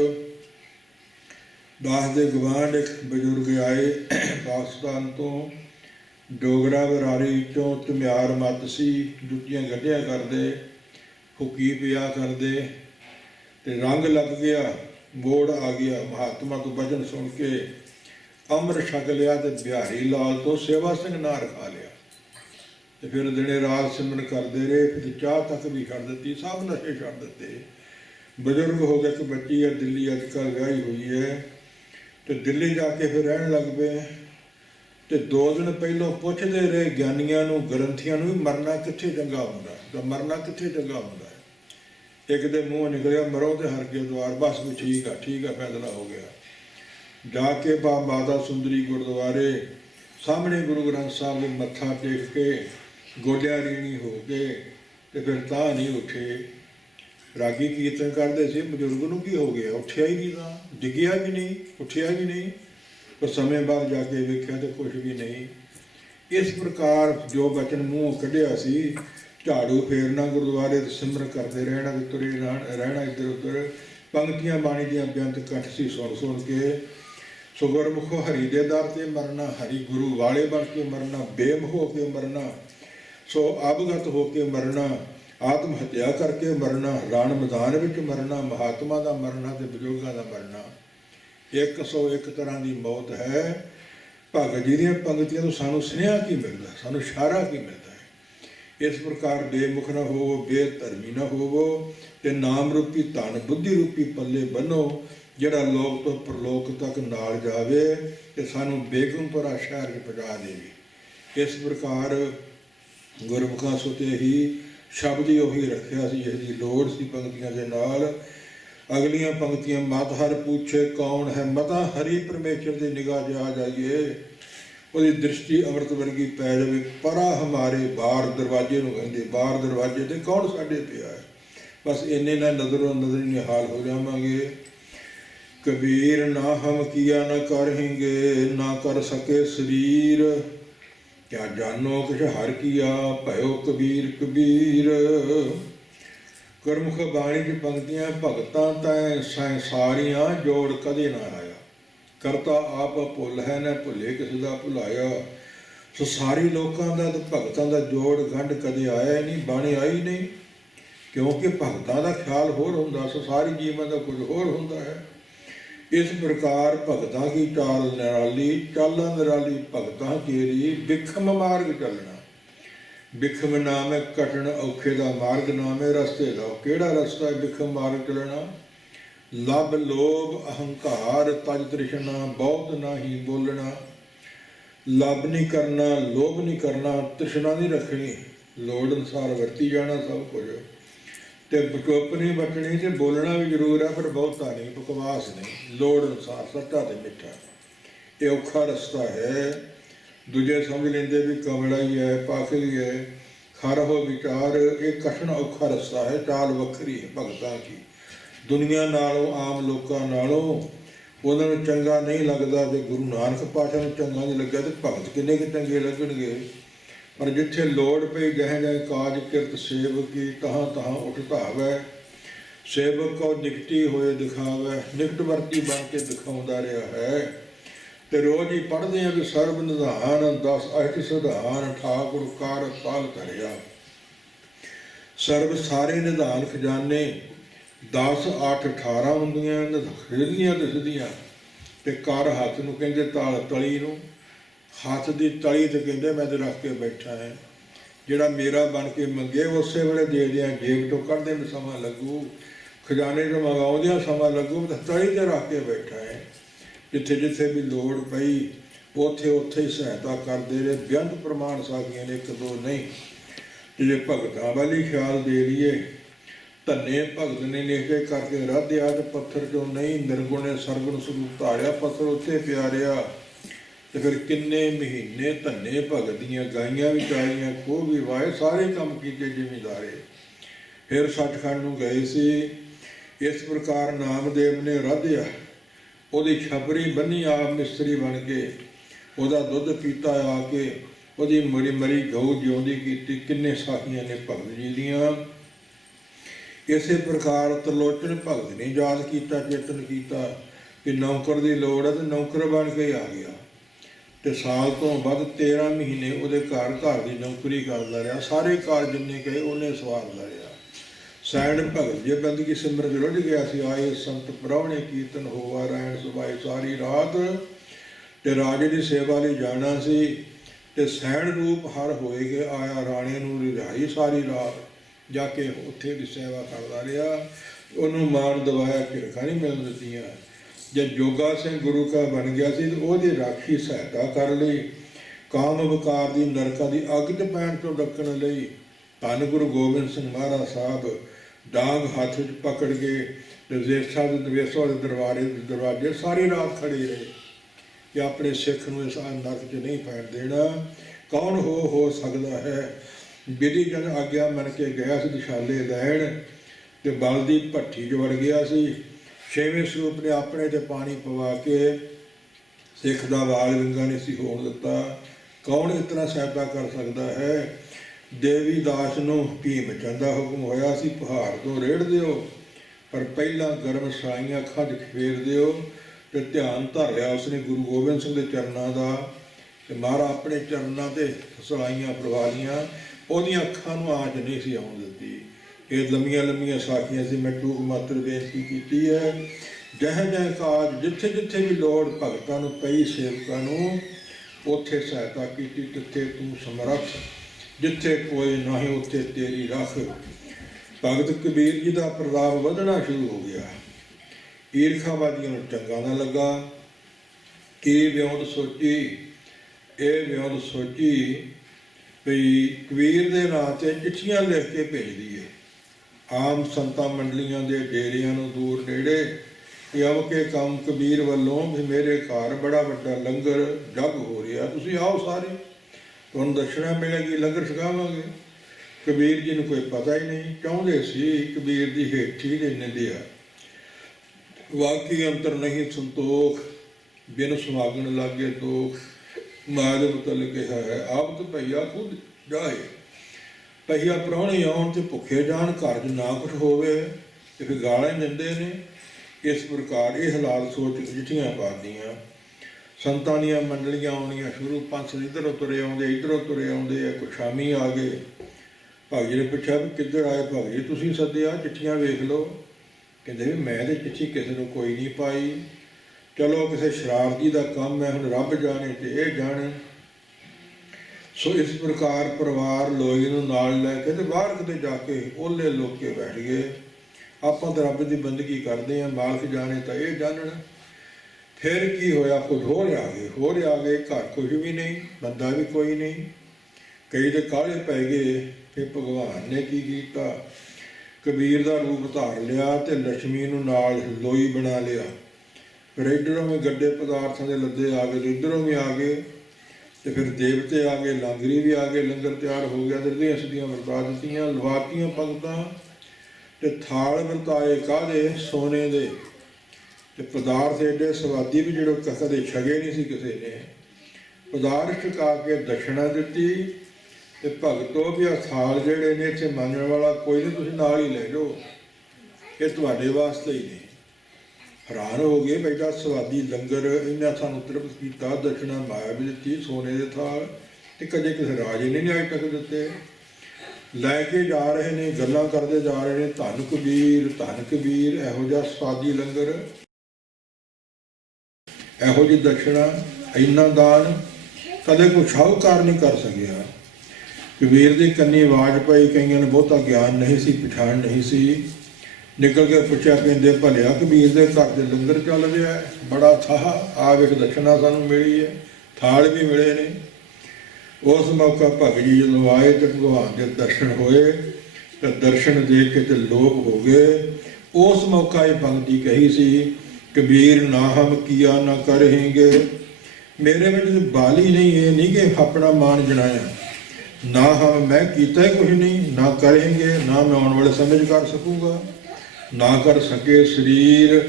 ਦਾਸ ਦੇ ਗਵਾਂਢ ਇੱਕ ਬਜ਼ੁਰਗ ਆਏ ਪਾਕਿਸਤਾਨ ਤੋਂ, ਡੋਗਰਾ ਬਰਾਰੀ ਚੋਂ ਧੁਮਿਆਰ ਮੱਤ ਸੀ, ਜੁੱਤੀਆਂ ਗੱਢਿਆ ਕਰਦੇ, ਫੁੱਕੀ ਪਿਆ ਕਰਦੇ, ਤੇ ਰੰਗ ਲੱਗ ਗਿਆ, ਮੋੜ ਆ ਗਿਆ। ਮਹਾਤਮਾ ਤੋਂ ਬਚਨ ਸੁਣ ਕੇ ਅੰਮ੍ਰਿਤ ਛਕ ਲਿਆ ਤੇ ਬਿਹਾਰੀ ਲਾਲ ਤੋਂ ਸੇਵਾ ਸਿੰਘ ਨਾਂ ਰਖਾ ਲਿਆ। ਤੇ ਫਿਰ ਦਿਨੇ ਰਾਤ ਸਿਮਰਨ ਕਰਦੇ ਰਹੇ, ਫਿਰ ਚਾਹ ਤੱਕ ਵੀ ਛੱਡ ਦਿੱਤੀ, ਸਭ ਨਸ਼ੇ ਛੱਡ ਦਿੱਤੇ। ਬਜ਼ੁਰਗ ਹੋ ਗਿਆ, ਇੱਕ ਬੱਚੀ ਹੈ ਦਿੱਲੀ ਅੱਜ ਕੱਲ੍ਹ ਵਿਆਹੀ ਹੋਈ ਹੈ, ਤੇ ਦਿੱਲੀ ਜਾ ਕੇ ਫਿਰ ਰਹਿਣ ਲੱਗ ਪਏ। ਤੇ 2 ਦਿਨ ਪਹਿਲਾਂ ਪੁੱਛਦੇ ਰਹੇ ਗਿਆਨੀਆਂ ਨੂੰ, ਗ੍ਰੰਥੀਆਂ ਨੂੰ ਵੀ ਮਰਨਾ ਕਿੱਥੇ ਚੰਗਾ ਹੁੰਦਾ, ਤਾਂ ਮਰਨਾ ਕਿੱਥੇ ਚੰਗਾ ਹੁੰਦਾ ਹੈ। ਇੱਕ ਦੇ ਮੂੰਹ ਨਿਕਲਿਆ ਮਰੋ ਤੇ ਹਰ ਕੇ ਦਵਾਰ, ਬਸ ਵੀ ਠੀਕ ਆ ਫੈਸਲਾ ਹੋ ਗਿਆ। ਜਾ ਕੇ ਮਾਤਾ ਸੁੰਦਰੀ ਗੁਰਦੁਆਰੇ ਸਾਹਮਣੇ ਗੁਰੂ ਗ੍ਰੰਥ ਸਾਹਿਬ ਨੂੰ ਮੱਥਾ ਟੇਕ ਕੇ ਗੋਡਿਆਂ ਰੀਣੀ ਹੋ ਕੇ ਤੇ ਫਿਰ ਤਾਂ ਨਹੀਂ ਉੱਠੇ। ਰਾਗੀ ਕੀਰਤਨ ਕਰਦੇ ਸੀ, ਬਜ਼ੁਰਗ ਨੂੰ ਕੀ ਹੋ ਗਿਆ, ਉੱਠਿਆ ਹੀ ਨਹੀਂ, ਤਾਂ ਡਿੱਗਿਆ ਵੀ ਨਹੀਂ, ਉੱਠਿਆ ਵੀ ਨਹੀਂ। ਪਰ ਸਮੇਂ ਬਾਅਦ ਜਾ ਕੇ ਵੇਖਿਆ ਤੇ ਕੁਛ ਵੀ ਨਹੀਂ। ਇਸ ਪ੍ਰਕਾਰ ਜੋ ਬਚਨ ਮੂੰਹੋਂ ਕੱਢਿਆ ਸੀ, ਝਾੜੂ ਫੇਰਨਾ, ਗੁਰਦੁਆਰੇ ਤੇ ਸਿਮਰਨ ਕਰਦੇ ਰਹਿਣਾ, ਤੇ ਤੁਰੇ ਰਹਿਣਾ ਇੱਧਰ ਉੱਧਰ। ਪੰਕਤੀਆਂ ਬਾਣੀ ਦੀਆਂ ਬੇਅੰਤ ਕੰਠ ਸੀ ਸੁਣ ਕੇ। ਸੋ ਗੁਰਮੁਖੋ ਹਰੀ ਦੇ ਦਰ ਤੇ ਮਰਨਾ, ਹਰੀ ਗੁਰੂ ਵਾਲੇ ਬਣ ਕੇ ਮਰਨਾ, ਬੇਮੁਖ ਹੋ ਕੇ ਮਰਨਾ, ਸੋ ਅਵਗਤ ਹੋ ਕੇ ਮਰਨਾ, ਆਤਮ ਹੱਤਿਆ ਕਰਕੇ ਮਰਨਾ, ਰਣ ਮੈਦਾਨ ਵਿੱਚ ਮਰਨਾ, ਮਹਾਤਮਾ ਦਾ ਮਰਨਾ ਤੇ ਬਜ਼ੁਰਗਾਂ ਦਾ ਮਰਨਾ। 101 ਤਰ੍ਹਾਂ ਦੀ ਮੌਤ ਹੈ। ਭਗਤ ਜੀ ਦੀਆਂ ਪੰਕਤੀਆਂ ਤੋਂ ਸਾਨੂੰ ਸੁਨੇਹਾ ਕੀ ਮਿਲਦਾ, ਸਾਨੂੰ ਇਸ਼ਾਰਾ ਕੀ ਮਿਲਦਾ ਹੈ? ਇਸ ਪ੍ਰਕਾਰ ਬੇਮੁਖ ਨਾ ਹੋਵੋ, ਬੇਧਰਮੀ ਨਾ ਹੋਵੋ, ਤੇ ਨਾਮ ਰੂਪੀ ਧਨ ਬੁੱਧੀ ਰੂਪੀ ਪੱਲੇ ਬੰਨੋ, ਜਿਹੜਾ ਲੋਕ ਤੋਂ ਪ੍ਰਲੋਕ ਤੱਕ ਨਾਲ ਜਾਵੇ ਤੇ ਸਾਨੂੰ ਬੇਗਮਪੁਰਾ ਸ਼ਹਿਰ 'ਚ ਪਹੁੰਚਾ ਦੇਵੇ। ਇਸ ਪ੍ਰਕਾਰ ਗੁਰਮੁਖਾਂ ਸੁਤੇ ਹੀ शब्द ही ਉਹੀ ਰੱਖਿਆ ਸੀ ਜਿਹਦੀ ਲੋੜ ਸੀ ਪੰਕਤੀਆਂ ਦੇ ਨਾਲ। ਅਗਲੀਆਂ ਪੰਕਤੀਆਂ ਮਤ ਹਰ ਪੁੱਛੇ ਕੌਣ ਹੈ, ਮਤਾ ਹਰੀ ਪਰਮੇਸ਼ਰ ਦੀ ਨਿਗਾਹ 'ਚ ਆ ਜਾਈਏ, ਉਹਦੀ ਦ੍ਰਿਸ਼ਟੀ ਅੰਮ੍ਰਿਤ ਵਰਗੀ ਪੈ ਜਾਵੇ। ਪਰਾ ਹਮਾਰੇ ਬਾਹਰ ਦਰਵਾਜ਼ੇ ਨੂੰ ਕਹਿੰਦੇ, ਬਾਹਰ ਦਰਵਾਜ਼ੇ ਤੇ ਕੌਣ ਸਾਡੇ ਪਿਆ ਹੈ, ਬਸ ਇੰਨੇ ਨਾਲ ਨਜ਼ਰੋਂ ਨਜ਼ਰ ਨਿਹਾਲ ਹੋ ਜਾਵਾਂਗੇ। कबीर ना हम किया न करेंगे, ना कर सके शरीर, क्या जानो कुछ हर किया भयो कबीर कबीर। गुरमुख बाणी की पंक्तियां भगतां तैं संसारियां जोड़ कदे ना आया, करता आप भुल है न भुले किसी का भुलाया। संसारी लोगों का तो भगतां का जोड़ गंढ कदे आया ही नहीं, बाणी आई नहीं, क्योंकि भगतां का ख्याल होर हुंदा, संसारी जीवन का कुछ होर हुंदा है। इस प्रकार भगतां की चाल निराली, चाल निराली भगतां केरी, बिखम मार्ग चलना। बिखम नाम है कठिन औखे का मार्ग, नाम है रस्ते का, केड़ा रस्ता है बिखम मार्ग चलना। लब लोभ अहंकार तज तृष्णा, बहुत नाही बोलना। लब नहीं करना, लोभ नहीं करना, तृष्णा नहीं रखनी, लोड़ अनुसार वरती जाना सब कुछ। तो चुप नहीं बचनी, तो बोलना भी जरूर है, पर बहुता नहीं, बकवास नहीं, लोड़ अनुसार सच्चा तो मिठा। ये औखा रस्ता है। दूजे समझ लेंदे भी कमला ही है, पाखली है, खर हो विचार, ये कठिन औखा रस्ता है, चाल वखरी है भगतां की। दुनिया नालों आम लोगों नालों उन्होंने चंगा नहीं लगता। जो गुरु नानक पातशाह नूं चंगा नहीं लग्या तो भगत किन्ने के चंगे लगणगे। पर जिथे लोड़ पई जह जह काज किरत सेवक की, तहाँ तहाँ उठ धावै। सेवक को निकटी होए दिखावै, निकट वर्ती बन के दिखाउंदा रहा है। तो रोज ही पढ़ते हैं कि सर्व निधान 10 अष्ट सिधान, ठाकुर कार पाल धरिया। सर्व सारे निधान खजाने 10 8 18 ਹੁੰਦੀਆਂ ਖਰੀਦੀਆਂ ਦਿਸਦੀਆਂ, ਤੇ ਕਰ ਹੱਥ ਨੂੰ ਕਹਿੰਦੇ ਤਾਲ ਤਲੀ ਨੂੰ, ਹੱਥ ਦੀ ਤਲੀ ਤੇ ਕਹਿੰਦੇ ਮੈਂ ਤੇ ਰੱਖ ਕੇ ਬੈਠਾ ਹੈ। ਜਿਹੜਾ ਮੇਰਾ ਬਣ ਕੇ ਮੰਗੇ ਉਸੇ ਵੇਲੇ ਦੇ ਦਿਆਂ, ਜੇਬ ਤੋਂ ਕੱਢਦੇ ਨੂੰ ਸਮਾਂ ਲੱਗੂ, ਖਜ਼ਾਨੇ ਤੋਂ ਮੰਗਾਉਂਦਿਆਂ ਸਮਾਂ ਲੱਗੂ, ਤਾਂ ਤਲੀ ਤੇ ਰੱਖ ਕੇ ਬੈਠਾ ਹੈ। ਜਿੱਥੇ ਜਿੱਥੇ ਵੀ ਲੋੜ ਪਈ ਉੱਥੇ ਉੱਥੇ ਹੀ ਸਹਾਇਤਾ ਕਰਦੇ ਰਹੇ। ਬੇਅੰਤ ਪ੍ਰਮਾਣ ਸਾਖੀਆਂ ਨੇ, ਇੱਕ ਦੋ ਨਹੀਂ। ਜੇ ਭਗਤਾਂ ਵਾਲੀ ਖਿਆਲ ਦੇ ਲਈਏ, ਧੰਨੇ ਭਗਤ ਨੇ ਨੇਕੇ ਕਰਕੇ ਰਾਧਿਆ, ਤੇ ਪੱਥਰ ਚੋਂ ਨਹੀਂ ਨਿਰਗੁਣੇ ਸਰਗੁਣ ਸਰੂਪ ਧਾਰਿਆ, ਪੱਥਰ ਉੱਥੇ ਪਿਆ ਰਿਹਾ। ਤੇ ਫਿਰ ਕਿੰਨੇ ਮਹੀਨੇ ਧੰਨੇ ਭਗਤ ਦੀਆਂ ਗਾਈਆਂ ਵੀ ਚਾਹੀਆਂ, ਖੂਹ ਵੀ ਵਾਏ, ਸਾਰੇ ਕੰਮ ਕੀਤੇ ਜ਼ਿਮੀਂਦਾਰੇ। ਫਿਰ ਸੱਚਖੰਡ ਨੂੰ ਗਏ ਸੀ। ਇਸ ਪ੍ਰਕਾਰ ਨਾਮਦੇਵ ਨੇ ਰਾਧਿਆ, ਉਹਦੀ ਛਪਰੀ ਬੰਨੀ ਆਪ ਮਿਸਤਰੀ ਬਣ ਕੇ, ਉਹਦਾ ਦੁੱਧ ਪੀਤਾ ਆ ਕੇ, ਉਹਦੀ ਮਰੀ ਮਰੀ ਗਊ ਜਿਉਂਦੀ ਕੀਤੀ। ਕਿੰਨੇ ਸਾਖੀਆਂ ਨੇ ਭਗਤ ਜੀ ਦੀਆਂ। ਇਸੇ ਪ੍ਰਕਾਰ ਤਰਲੋਚਨ ਭਗਤ ਨੇ ਯਾਦ ਕੀਤਾ, ਚੇਤਨ ਕੀਤਾ ਕਿ ਨੌਕਰ ਦੀ ਲੋੜ ਹੈ, ਤੇ ਨੌਕਰ ਬਣ ਕੇ ਆ ਗਿਆ। ਤੇ ਸਾਲ ਤੋਂ ਵੱਧ 13 ਮਹੀਨੇ ਉਹਦੇ ਘਰ ਦੀ ਨੌਕਰੀ ਕਰਦਾ ਰਿਹਾ। ਸਾਰੇ ਕਾਰਜ ਜਿੰਨੇ ਕਹੇ ਉਹਨੇ ਸਵਾਰਦਾ ਰਿਹਾ। ਸੈਣ ਭਗਤ ਜੇ ਬੰਦਗੀ ਸਿਮਰਤ ਰੁੱਝ ਗਿਆ ਸੀ। ਆਏ ਸੰਤ ਪ੍ਰਾਹੁਣੇ ਕੀਰਤਨ ਹੋਵਾ, ਰਹਿਣ ਸੁਭਾਏ ਸਾਰੀ ਰਾਤ। ਤੇ ਰਾਜੇ ਦੀ ਸੇਵਾ ਲਈ ਜਾਣਾ ਸੀ, ਤੇ ਸੈਣ ਰੂਪ ਹਰ ਹੋਏ ਗਏ ਆਇਆ, ਰਾਣੇ ਨੂੰ ਰਿਝਾਈ ਸਾਰੀ ਰਾਤ। ਜਾ ਕੇ ਉੱਥੇ ਦੀ ਸੇਵਾ ਕਰਦਾ ਰਿਹਾ। ਉਹਨੂੰ ਮਾਰ ਦਵਾਇਆ, ਝਿੜਕਾਂ ਨਹੀਂ ਮਿਲਣ ਦਿੱਤੀਆਂ। ਜਦ ਜੋਗਾ ਸਿੰਘ ਗੁਰੂ ਕਾ ਬਣ ਗਿਆ ਸੀ, ਤਾਂ ਉਹਦੀ ਰਾਖੀ ਸਹਾਇਤਾ ਕਰ ਲਈ। ਕਾਮ ਵਿਕਾਰ ਦੀ ਨਰਕਾਂ ਦੀ ਅੱਗ 'ਚ ਪੈਣ ਤੋਂ ਡੱਕਣ ਲਈ ਧੰਨ ਗੁਰੂ ਗੋਬਿੰਦ ਸਿੰਘ ਮਹਾਰਾਜ ਸਾਹਿਬ ਡਾਂਗ ਹੱਥ 'ਚ ਪਕੜ ਕੇ ਨਿਰਦੇਸ਼ਾਂ ਦੇ ਦਰਵੇਸ਼ਾਂ ਦੇ ਦਰਵਾਜ਼ੇ ਸਾਰੀ ਰਾਤ ਖੜੇ ਰਹੇ ਕਿ ਆਪਣੇ ਸਿੱਖ ਨੂੰ ਇਸ ਨਰਕ 'ਚ ਨਹੀਂ ਪੈਣ ਦੇਣਾ। ਕੌਣ ਹੋ ਸਕਦਾ ਹੈ। ਵਿਧੀ ਜਨ ਆਗਿਆ ਮੰਨ ਕੇ ਗਿਆ ਸੀ ਦਿਸ਼ਾਲੇ ਲੈਣ, ਤੇ ਬਲ ਦੀ ਭੱਠੀ 'ਚ ਵੜ ਗਿਆ ਸੀ। ਛੇਵੇਂ ਸਰੂਪ ਨੇ ਆਪਣੇ 'ਤੇ ਪਾਣੀ ਪਵਾ ਕੇ ਸਿੱਖ ਦਾ ਵਾਲ ਵਿੰਗਾ ਨਹੀਂ ਸੀ ਹੋਣ ਦਿੱਤਾ। ਕੌਣ ਇਸ ਤਰ੍ਹਾਂ ਸਹਾਇਤਾ ਕਰ ਸਕਦਾ ਹੈ। ਦੇਵੀ ਦਾਸ ਨੂੰ ਭੀਮ ਚੰਦ ਦਾ ਹੁਕਮ ਹੋਇਆ ਸੀ, ਪਹਾੜ ਤੋਂ ਰੇੜ ਦਿਓ, ਪਰ ਪਹਿਲਾਂ ਗਰਮ ਸਾਈਆਂ ਅੱਖਾਂ 'ਚ ਫੇਰ ਦਿਓ। ਤੇ ਧਿਆਨ ਧਰ ਲਿਆ ਉਸਨੇ ਗੁਰੂ ਗੋਬਿੰਦ ਸਿੰਘ ਦੇ ਚਰਨਾਂ ਦਾ, ਤੇ ਮਹਾਰਾਜ ਆਪਣੇ ਚਰਨਾਂ 'ਤੇ ਸਲਾਈਆਂ ਪਰਵਾ ਲਈਆਂ। ਉਹਦੀਆਂ ਅੱਖਾਂ ਨੂੰ ਆਂਚ ਨਹੀਂ ਸੀ ਆਉਣ ਦਿੱਤੀ। ਇਹ ਲੰਮੀਆਂ ਲੰਮੀਆਂ ਸਾਖੀਆਂ ਸੀ, ਮੈਂ ਟੂਕ ਮਾਤਰ ਬੇਨਤੀ ਕੀਤੀ ਹੈ। ਜਹ ਜਹ ਕਾਜ ਜਿੱਥੇ ਜਿੱਥੇ ਵੀ ਲੋੜ ਭਗਤਾਂ ਨੂੰ ਪਈ, ਸੇਵਕਾਂ ਨੂੰ ਉੱਥੇ ਸਹਾਇਤਾ ਕੀਤੀ। ਜਿੱਥੇ ਤੂੰ ਸਮਰੱਥ, ਜਿੱਥੇ ਕੋਈ ਨਹੀਂ ਉੱਥੇ ਤੇਰੀ ਰੱਖ। ਭਗਤ ਕਬੀਰ ਜੀ ਦਾ ਪ੍ਰਤਾਪ ਵਧਣਾ ਸ਼ੁਰੂ ਹੋ ਗਿਆ। ਈਰਖਾਵਾਦੀਆਂ ਨੂੰ ਚੰਗਾ ਨਾ ਲੱਗਾ। ਇਹ ਵਿਉਂਤ ਸੋਚੀ ਵੀ ਕਬੀਰ ਦੇ ਨਾਂ 'ਤੇ ਚਿੱਠੀਆਂ ਲਿਖ ਕੇ ਭੇਜਦੀ ਹੈ ਆਮ ਸੰਤਾਂ ਮੰਡਲੀਆਂ ਦੇ ਡੇਰਿਆਂ ਨੂੰ ਦੂਰ ਨੇੜੇ ਕਿ ਅਬ ਕੇ ਕੰਮ ਕਬੀਰ ਵੱਲੋਂ ਵੀ ਮੇਰੇ ਘਰ ਬੜਾ ਵੱਡਾ ਲੰਗਰ ਜਗ ਹੋ ਰਿਹਾ, ਤੁਸੀਂ ਆਓ ਸਾਰੇ, ਤੁਹਾਨੂੰ ਦਰਸ਼ਨਾ ਮਿਲੇਗੀ, ਲੰਗਰ ਛਕਾਵਾਂਗੇ। ਕਬੀਰ ਜੀ ਨੂੰ ਕੋਈ ਪਤਾ ਹੀ ਨਹੀਂ, ਚਾਹੁੰਦੇ ਸੀ ਕਬੀਰ ਦੀ ਹੇਠੀ ਦੇ ਨਿੰਦਿਆ। ਵਾਕੀ ਅੰਤਰ ਨਹੀਂ ਸੰਤੋਖ, ਬਿਨ ਸੁਹਾਗਣ ਲਾਗੇ ਦੋਖ, ਮਾਲਕ ਤਲ ਕਿਹਾ ਹੈ ਆਪ ਤਾਂ ਭਈਆ ਖੁਦ ਜਾਏ। ਭਈਆ ਪ੍ਰਾਹੁਣੇ ਆਉਣ ਤੇ ਭੁੱਖੇ ਜਾਣ, ਘਰ 'ਚ ਨਾ ਕੁਛ ਹੋਵੇ ਤੇ ਫਿਰ ਗਾਲਾਂ ਹੀ ਦਿੰਦੇ ਨੇ। ਇਸ ਪ੍ਰਕਾਰ ਇਹ ਹਾਲਾਤ ਸੋਚ ਕੇ ਚਿੱਠੀਆਂ ਪਾਉਂਦੀਆਂ। ਸੰਤਾਂ ਦੀਆਂ ਮੰਡਲੀਆਂ ਆਉਣੀਆਂ ਸ਼ੁਰੂ, ਪੰਥ ਇੱਧਰੋਂ ਤੁਰੇ ਆਉਂਦੇ, ਇੱਧਰੋਂ ਤੁਰੇ ਆਉਂਦੇ ਆ। ਕੋਈ ਸ਼ਾਮੀ ਆ ਗਏ, ਭਾਈ ਜੀ ਨੇ ਪੁੱਛਿਆ ਵੀ ਕਿੱਧਰ ਆਏ ਭਾਈ ਜੀ, ਤੁਸੀਂ ਸੱਦਿਆ, ਚਿੱਠੀਆਂ ਵੇਖ ਲਓ। ਕਹਿੰਦੇ ਵੀ ਮੈਂ ਤਾਂ ਚਿੱਠੀ ਕਿਸੇ ਨੂੰ ਕੋਈ ਨਹੀਂ ਪਾਈ, ਚਲੋ ਕਿਸੇ ਸ਼ਰਾਰਤੀ ਦਾ ਕੰਮ ਹੈ, ਹੁਣ ਰੱਬ ਜਾਣੇ ਤੇ ਇਹ ਜਾਣੇ। ਸੋ ਇਸ ਪ੍ਰਕਾਰ ਪਰਿਵਾਰ ਲੋਈ ਨੂੰ ਨਾਲ ਲੈ ਕੇ ਤੇ ਬਾਹਰ ਕਿਤੇ ਜਾ ਕੇ ਓਲੇ ਲੋਕੇ ਬੈਠ ਗਏ। ਆਪਾਂ ਤਾਂ ਰੱਬ ਦੀ ਬੰਦਗੀ ਕਰਦੇ ਹਾਂ, ਮਾਲਕ ਜਾਣੇ ਤਾਂ ਇਹ ਜਾਣਨ। ਫਿਰ ਕੀ ਹੋਇਆ, ਕੁਝ ਹੋਰ ਆ ਗਏ, ਘਰ ਕੁਝ ਵੀ ਨਹੀਂ, ਬੰਦਾ ਵੀ ਕੋਈ ਨਹੀਂ। ਕਈ ਤਾਂ ਕਾਹਲੇ ਪੈ ਗਏ। ਫਿਰ ਭਗਵਾਨ ਨੇ ਕੀ ਕੀਤਾ, ਕਬੀਰ ਦਾ ਰੂਪ ਧਾਰ ਲਿਆ ਤੇ ਲక్ష్ਮੀ ਨੂੰ ਨਾਲ ਲੋਈ ਬਣਾ ਲਿਆ। ਫਿਰ ਇੱਧਰੋਂ ਵੀ ਗੱਡੇ ਪਦਾਰਥਾਂ ਦੇ ਲੱਦੇ ਆ ਗਏ, ਇੱਧਰੋਂ ਵੀ ਆ ਗਏ, ਤੇ ਫਿਰ ਦੇਵਤੇ ਆ ਗਏ, ਲਾਂਗਰੀ ਵੀ ਆ ਗਏ, ਲੰਗਰ ਤਿਆਰ ਹੋ ਗਿਆ। ਦਿਰਦੀਆਂ ਸਦੀਆਂ ਵਰਤਾ ਦਿੱਤੀਆਂ, ਲਵਾਤੀਆਂ ਪੰਗਤਾਂ ਤੇ ਥਾਲ ਵਰਤਾਏ ਕਾਹਦੇ, ਸੋਨੇ ਦੇ। ਤੇ ਪਦਾਰਥ ਏਡੇ ਸਵਾਦੀ ਵੀ ਜਿਹੜੇ ਕਦੇ ਛਗੇ ਨਹੀਂ ਸੀ ਕਿਸੇ ਨੇ। ਪਦਾਰਥ ਛਕਾ ਕੇ ਦਸ਼ਣਾ ਦਿੱਤੀ ਤੇ ਭਗਤੋ ਵੀ ਆਹ ਥਾਲ ਜਿਹੜੇ ਨੇ ਇੱਥੇ ਮੰਨਣ ਵਾਲਾ ਕੋਈ ਨਹੀਂ, ਤੁਸੀਂ ਨਾਲ ਹੀ ਲੈ ਜਾਓ, ਇਹ ਤੁਹਾਡੇ ਵਾਸਤੇ ਹੀ ਨੇ। ਹੈਰਾਨ ਹੋ ਗਏ, ਬੈਠਾ ਸਵਾਦੀ ਲੰਗਰ ਇਹਨਾਂ ਸਾਨੂੰ ਤ੍ਰਿਪਤ ਕੀਤਾ, ਦਸ਼ਣਾ ਮਾਇਆ ਵੀ ਦਿੱਤੀ, ਸੋਨੇ ਦੇ ਥਾਲ, ਤੇ ਕਦੇ ਕਿਸੇ ਰਾਜੇ ਨੇ ਨਹੀਂ ਅੱਜ ਤੱਕ ਦਿੱਤੇ। ਲੈ ਕੇ ਜਾ ਰਹੇ ਨੇ, ਗੱਲਾਂ ਕਰਦੇ ਜਾ ਰਹੇ ਨੇ, ਧੰਨ ਕਬੀਰ, ਧੰਨ ਕਬੀਰ। ਇਹੋ ਜਿਹਾ ਸਵਾਦੀ ਲੰਗਰ, ਇਹੋ ਜਿਹੀ ਦਸ਼ਣਾ, ਇੰਨਾ ਦਾਨ ਕਦੇ ਕੋਈ ਸ਼ਾਹੂਕਾਰ ਨਹੀਂ ਕਰ ਸਕਿਆ। ਕਬੀਰ ਦੀ ਕੰਨੀ ਆਵਾਜ਼ ਪਈ, ਕਈਆਂ ਨੂੰ ਬਹੁਤਾ ਗਿਆਨ ਨਹੀਂ ਸੀ, ਪਛਾਣ ਨਹੀਂ ਸੀ। ਨਿਕਲ ਕੇ ਪੁੱਛਿਆ, ਕਹਿੰਦੇ ਭਲਿਆ ਕਬੀਰ ਦੇ ਘਰ ਦੇ ਲੰਗਰ ਚੱਲ ਰਿਹਾ, ਬੜਾ ਥਾਹ, ਆ ਵੇਖ ਦਸ਼ਣਾ ਸਾਨੂੰ ਮਿਲੀ ਹੈ, ਥਾਲ ਵੀ ਮਿਲੇ ਨੇ। ਉਸ ਮੌਕਾ ਭਗਤ ਜੀ ਜਦੋਂ ਆਏ ਤੇ ਭਗਵਾਨ ਦੇ ਦਰਸ਼ਨ ਹੋਏ, ਤੇ ਦਰਸ਼ਨ ਦੇਖ ਕੇ ਤੇ ਲੋਪ ਹੋ ਗਏ। ਉਸ ਮੌਕਾ ਇਹ ਪੰਕਤੀ ਕਹੀ ਸੀ, ਕਬੀਰ ਨਾ ਹਮ ਕੀਆ ਨਾ ਕਰੇਂਗੇ। ਮੇਰੇ ਵਿੱਚ ਬਾਲੀ ਨਹੀਂ, ਇਹ ਨਹੀਂ ਕਿ ਆਪਣਾ ਮਾਨ ਜਣਾਇਆ, ਨਾ ਹਮ ਮੈਂ ਕੀਤਾ ਹੀ ਕੁਝ ਨਹੀਂ, ਨਾ ਕਰੇਂਗੇ, ਨਾ ਮੈਂ ਆਉਣ ਵਾਲੇ ਸਮੇਂ 'ਚ ਕਰ ਸਕੂੰਗਾ, ਨਾ ਕਰ ਸਕੇ ਸਰੀਰ,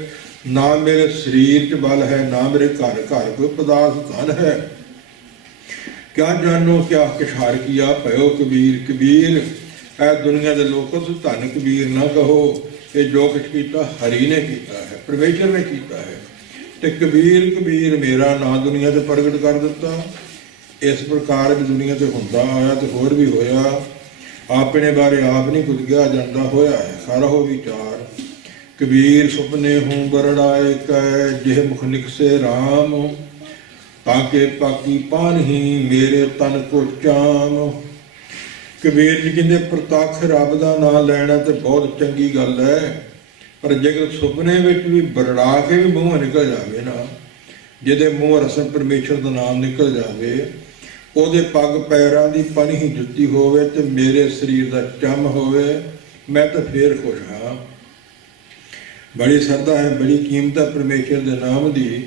ਨਾ ਮੇਰੇ ਸਰੀਰ 'ਚ ਬਲ ਹੈ, ਨਾ ਮੇਰੇ ਘਰ ਘਰ ਕੋਈ ਪਦਾਰਥ ਧਨ ਹੈ। ਕਿਆ ਜਾਨੋ ਕਿਆ ਕਿਸ਼ਾਰ ਕੀਆ ਭਇਓ ਕਬੀਰ। ਕਬੀਰ ਇਹ ਦੁਨੀਆ ਦੇ ਲੋਕੋ ਤੁਸੀਂ ਧੰਨ ਕਬੀਰ ਨਾ ਕਹੋ, ਇਹ ਜੋ ਕੁਛ ਕੀਤਾ ਹਰੀ ਨੇ ਕੀਤਾ ਹੈ, ਪਰਮੇਸ਼ਰ ਨੇ ਕੀਤਾ ਹੈ। ਤੇ ਕਬੀਰ ਕਬੀਰ ਮੇਰਾ ਨਾਂ ਦੁਨੀਆ ਤੇ ਪ੍ਰਗਟ ਕਰ ਦਿੱਤਾ। ਇਸ ਪ੍ਰਕਾਰ ਵੀ ਦੁਨੀਆ ਤੇ ਹੁੰਦਾ ਆਇਆ ਤੇ ਹੋਰ ਵੀ ਹੋਇਆ। ਆਪਣੇ ਬਾਰੇ ਆਪ ਨਹੀਂ ਕੁਝ ਕਿਹਾ ਜਾਂਦਾ, ਹੋਇਆ ਹੈ ਸਾਰਾ ਹੋ ਵਿਚਾਰ। ਕਬੀਰ ਸੁਪਨੇ ਹੂੰ ਬਰੜਾਏ ਕੈ, ਜਿਹ ਮੁਖ ਨਿਕਸੇ ਰਾਮ, ਤਾਕੇ ਪਾਕੀ ਪਾਨਹੀ ਮੇਰੇ ਤਨ ਕੋ ਚਾਮ। ਕਬੀਰ ਜੀ ਕਹਿੰਦੇ ਪ੍ਰਤੱਖ ਰੱਬ ਦਾ ਨਾਂ ਲੈਣਾ ਤੇ ਬਹੁਤ ਚੰਗੀ ਗੱਲ ਹੈ, ਪਰ ਜੇਕਰ ਸੁਪਨੇ ਵਿੱਚ ਵੀ ਬਰੜਾ ਕੇ ਵੀ ਮੂੰਹ ਨਿਕਲ ਜਾਵੇ ਨਾ, ਜਿਹਦੇ ਮੂੰਹ ਰਸਮ ਪਰਮੇਸ਼ਰ ਦਾ ਨਾਮ ਨਿਕਲ ਜਾਵੇ, ਉਹਦੇ ਪੱਗ ਪੈਰਾਂ ਦੀ ਪਨਹੀ ਜੁੱਤੀ ਹੋਵੇ ਤੇ ਮੇਰੇ ਸਰੀਰ ਦਾ ਚੰਮ ਹੋਵੇ, ਮੈਂ ਤਾਂ ਫੇਰ ਖੁਸ਼ ਹਾਂ। ਬੜੀ ਸ਼ਰਧਾ ਹੈ, ਬੜੀ ਕੀਮਤ ਹੈ ਪਰਮੇਸ਼ਰ ਦੇ ਨਾਮ ਦੀ।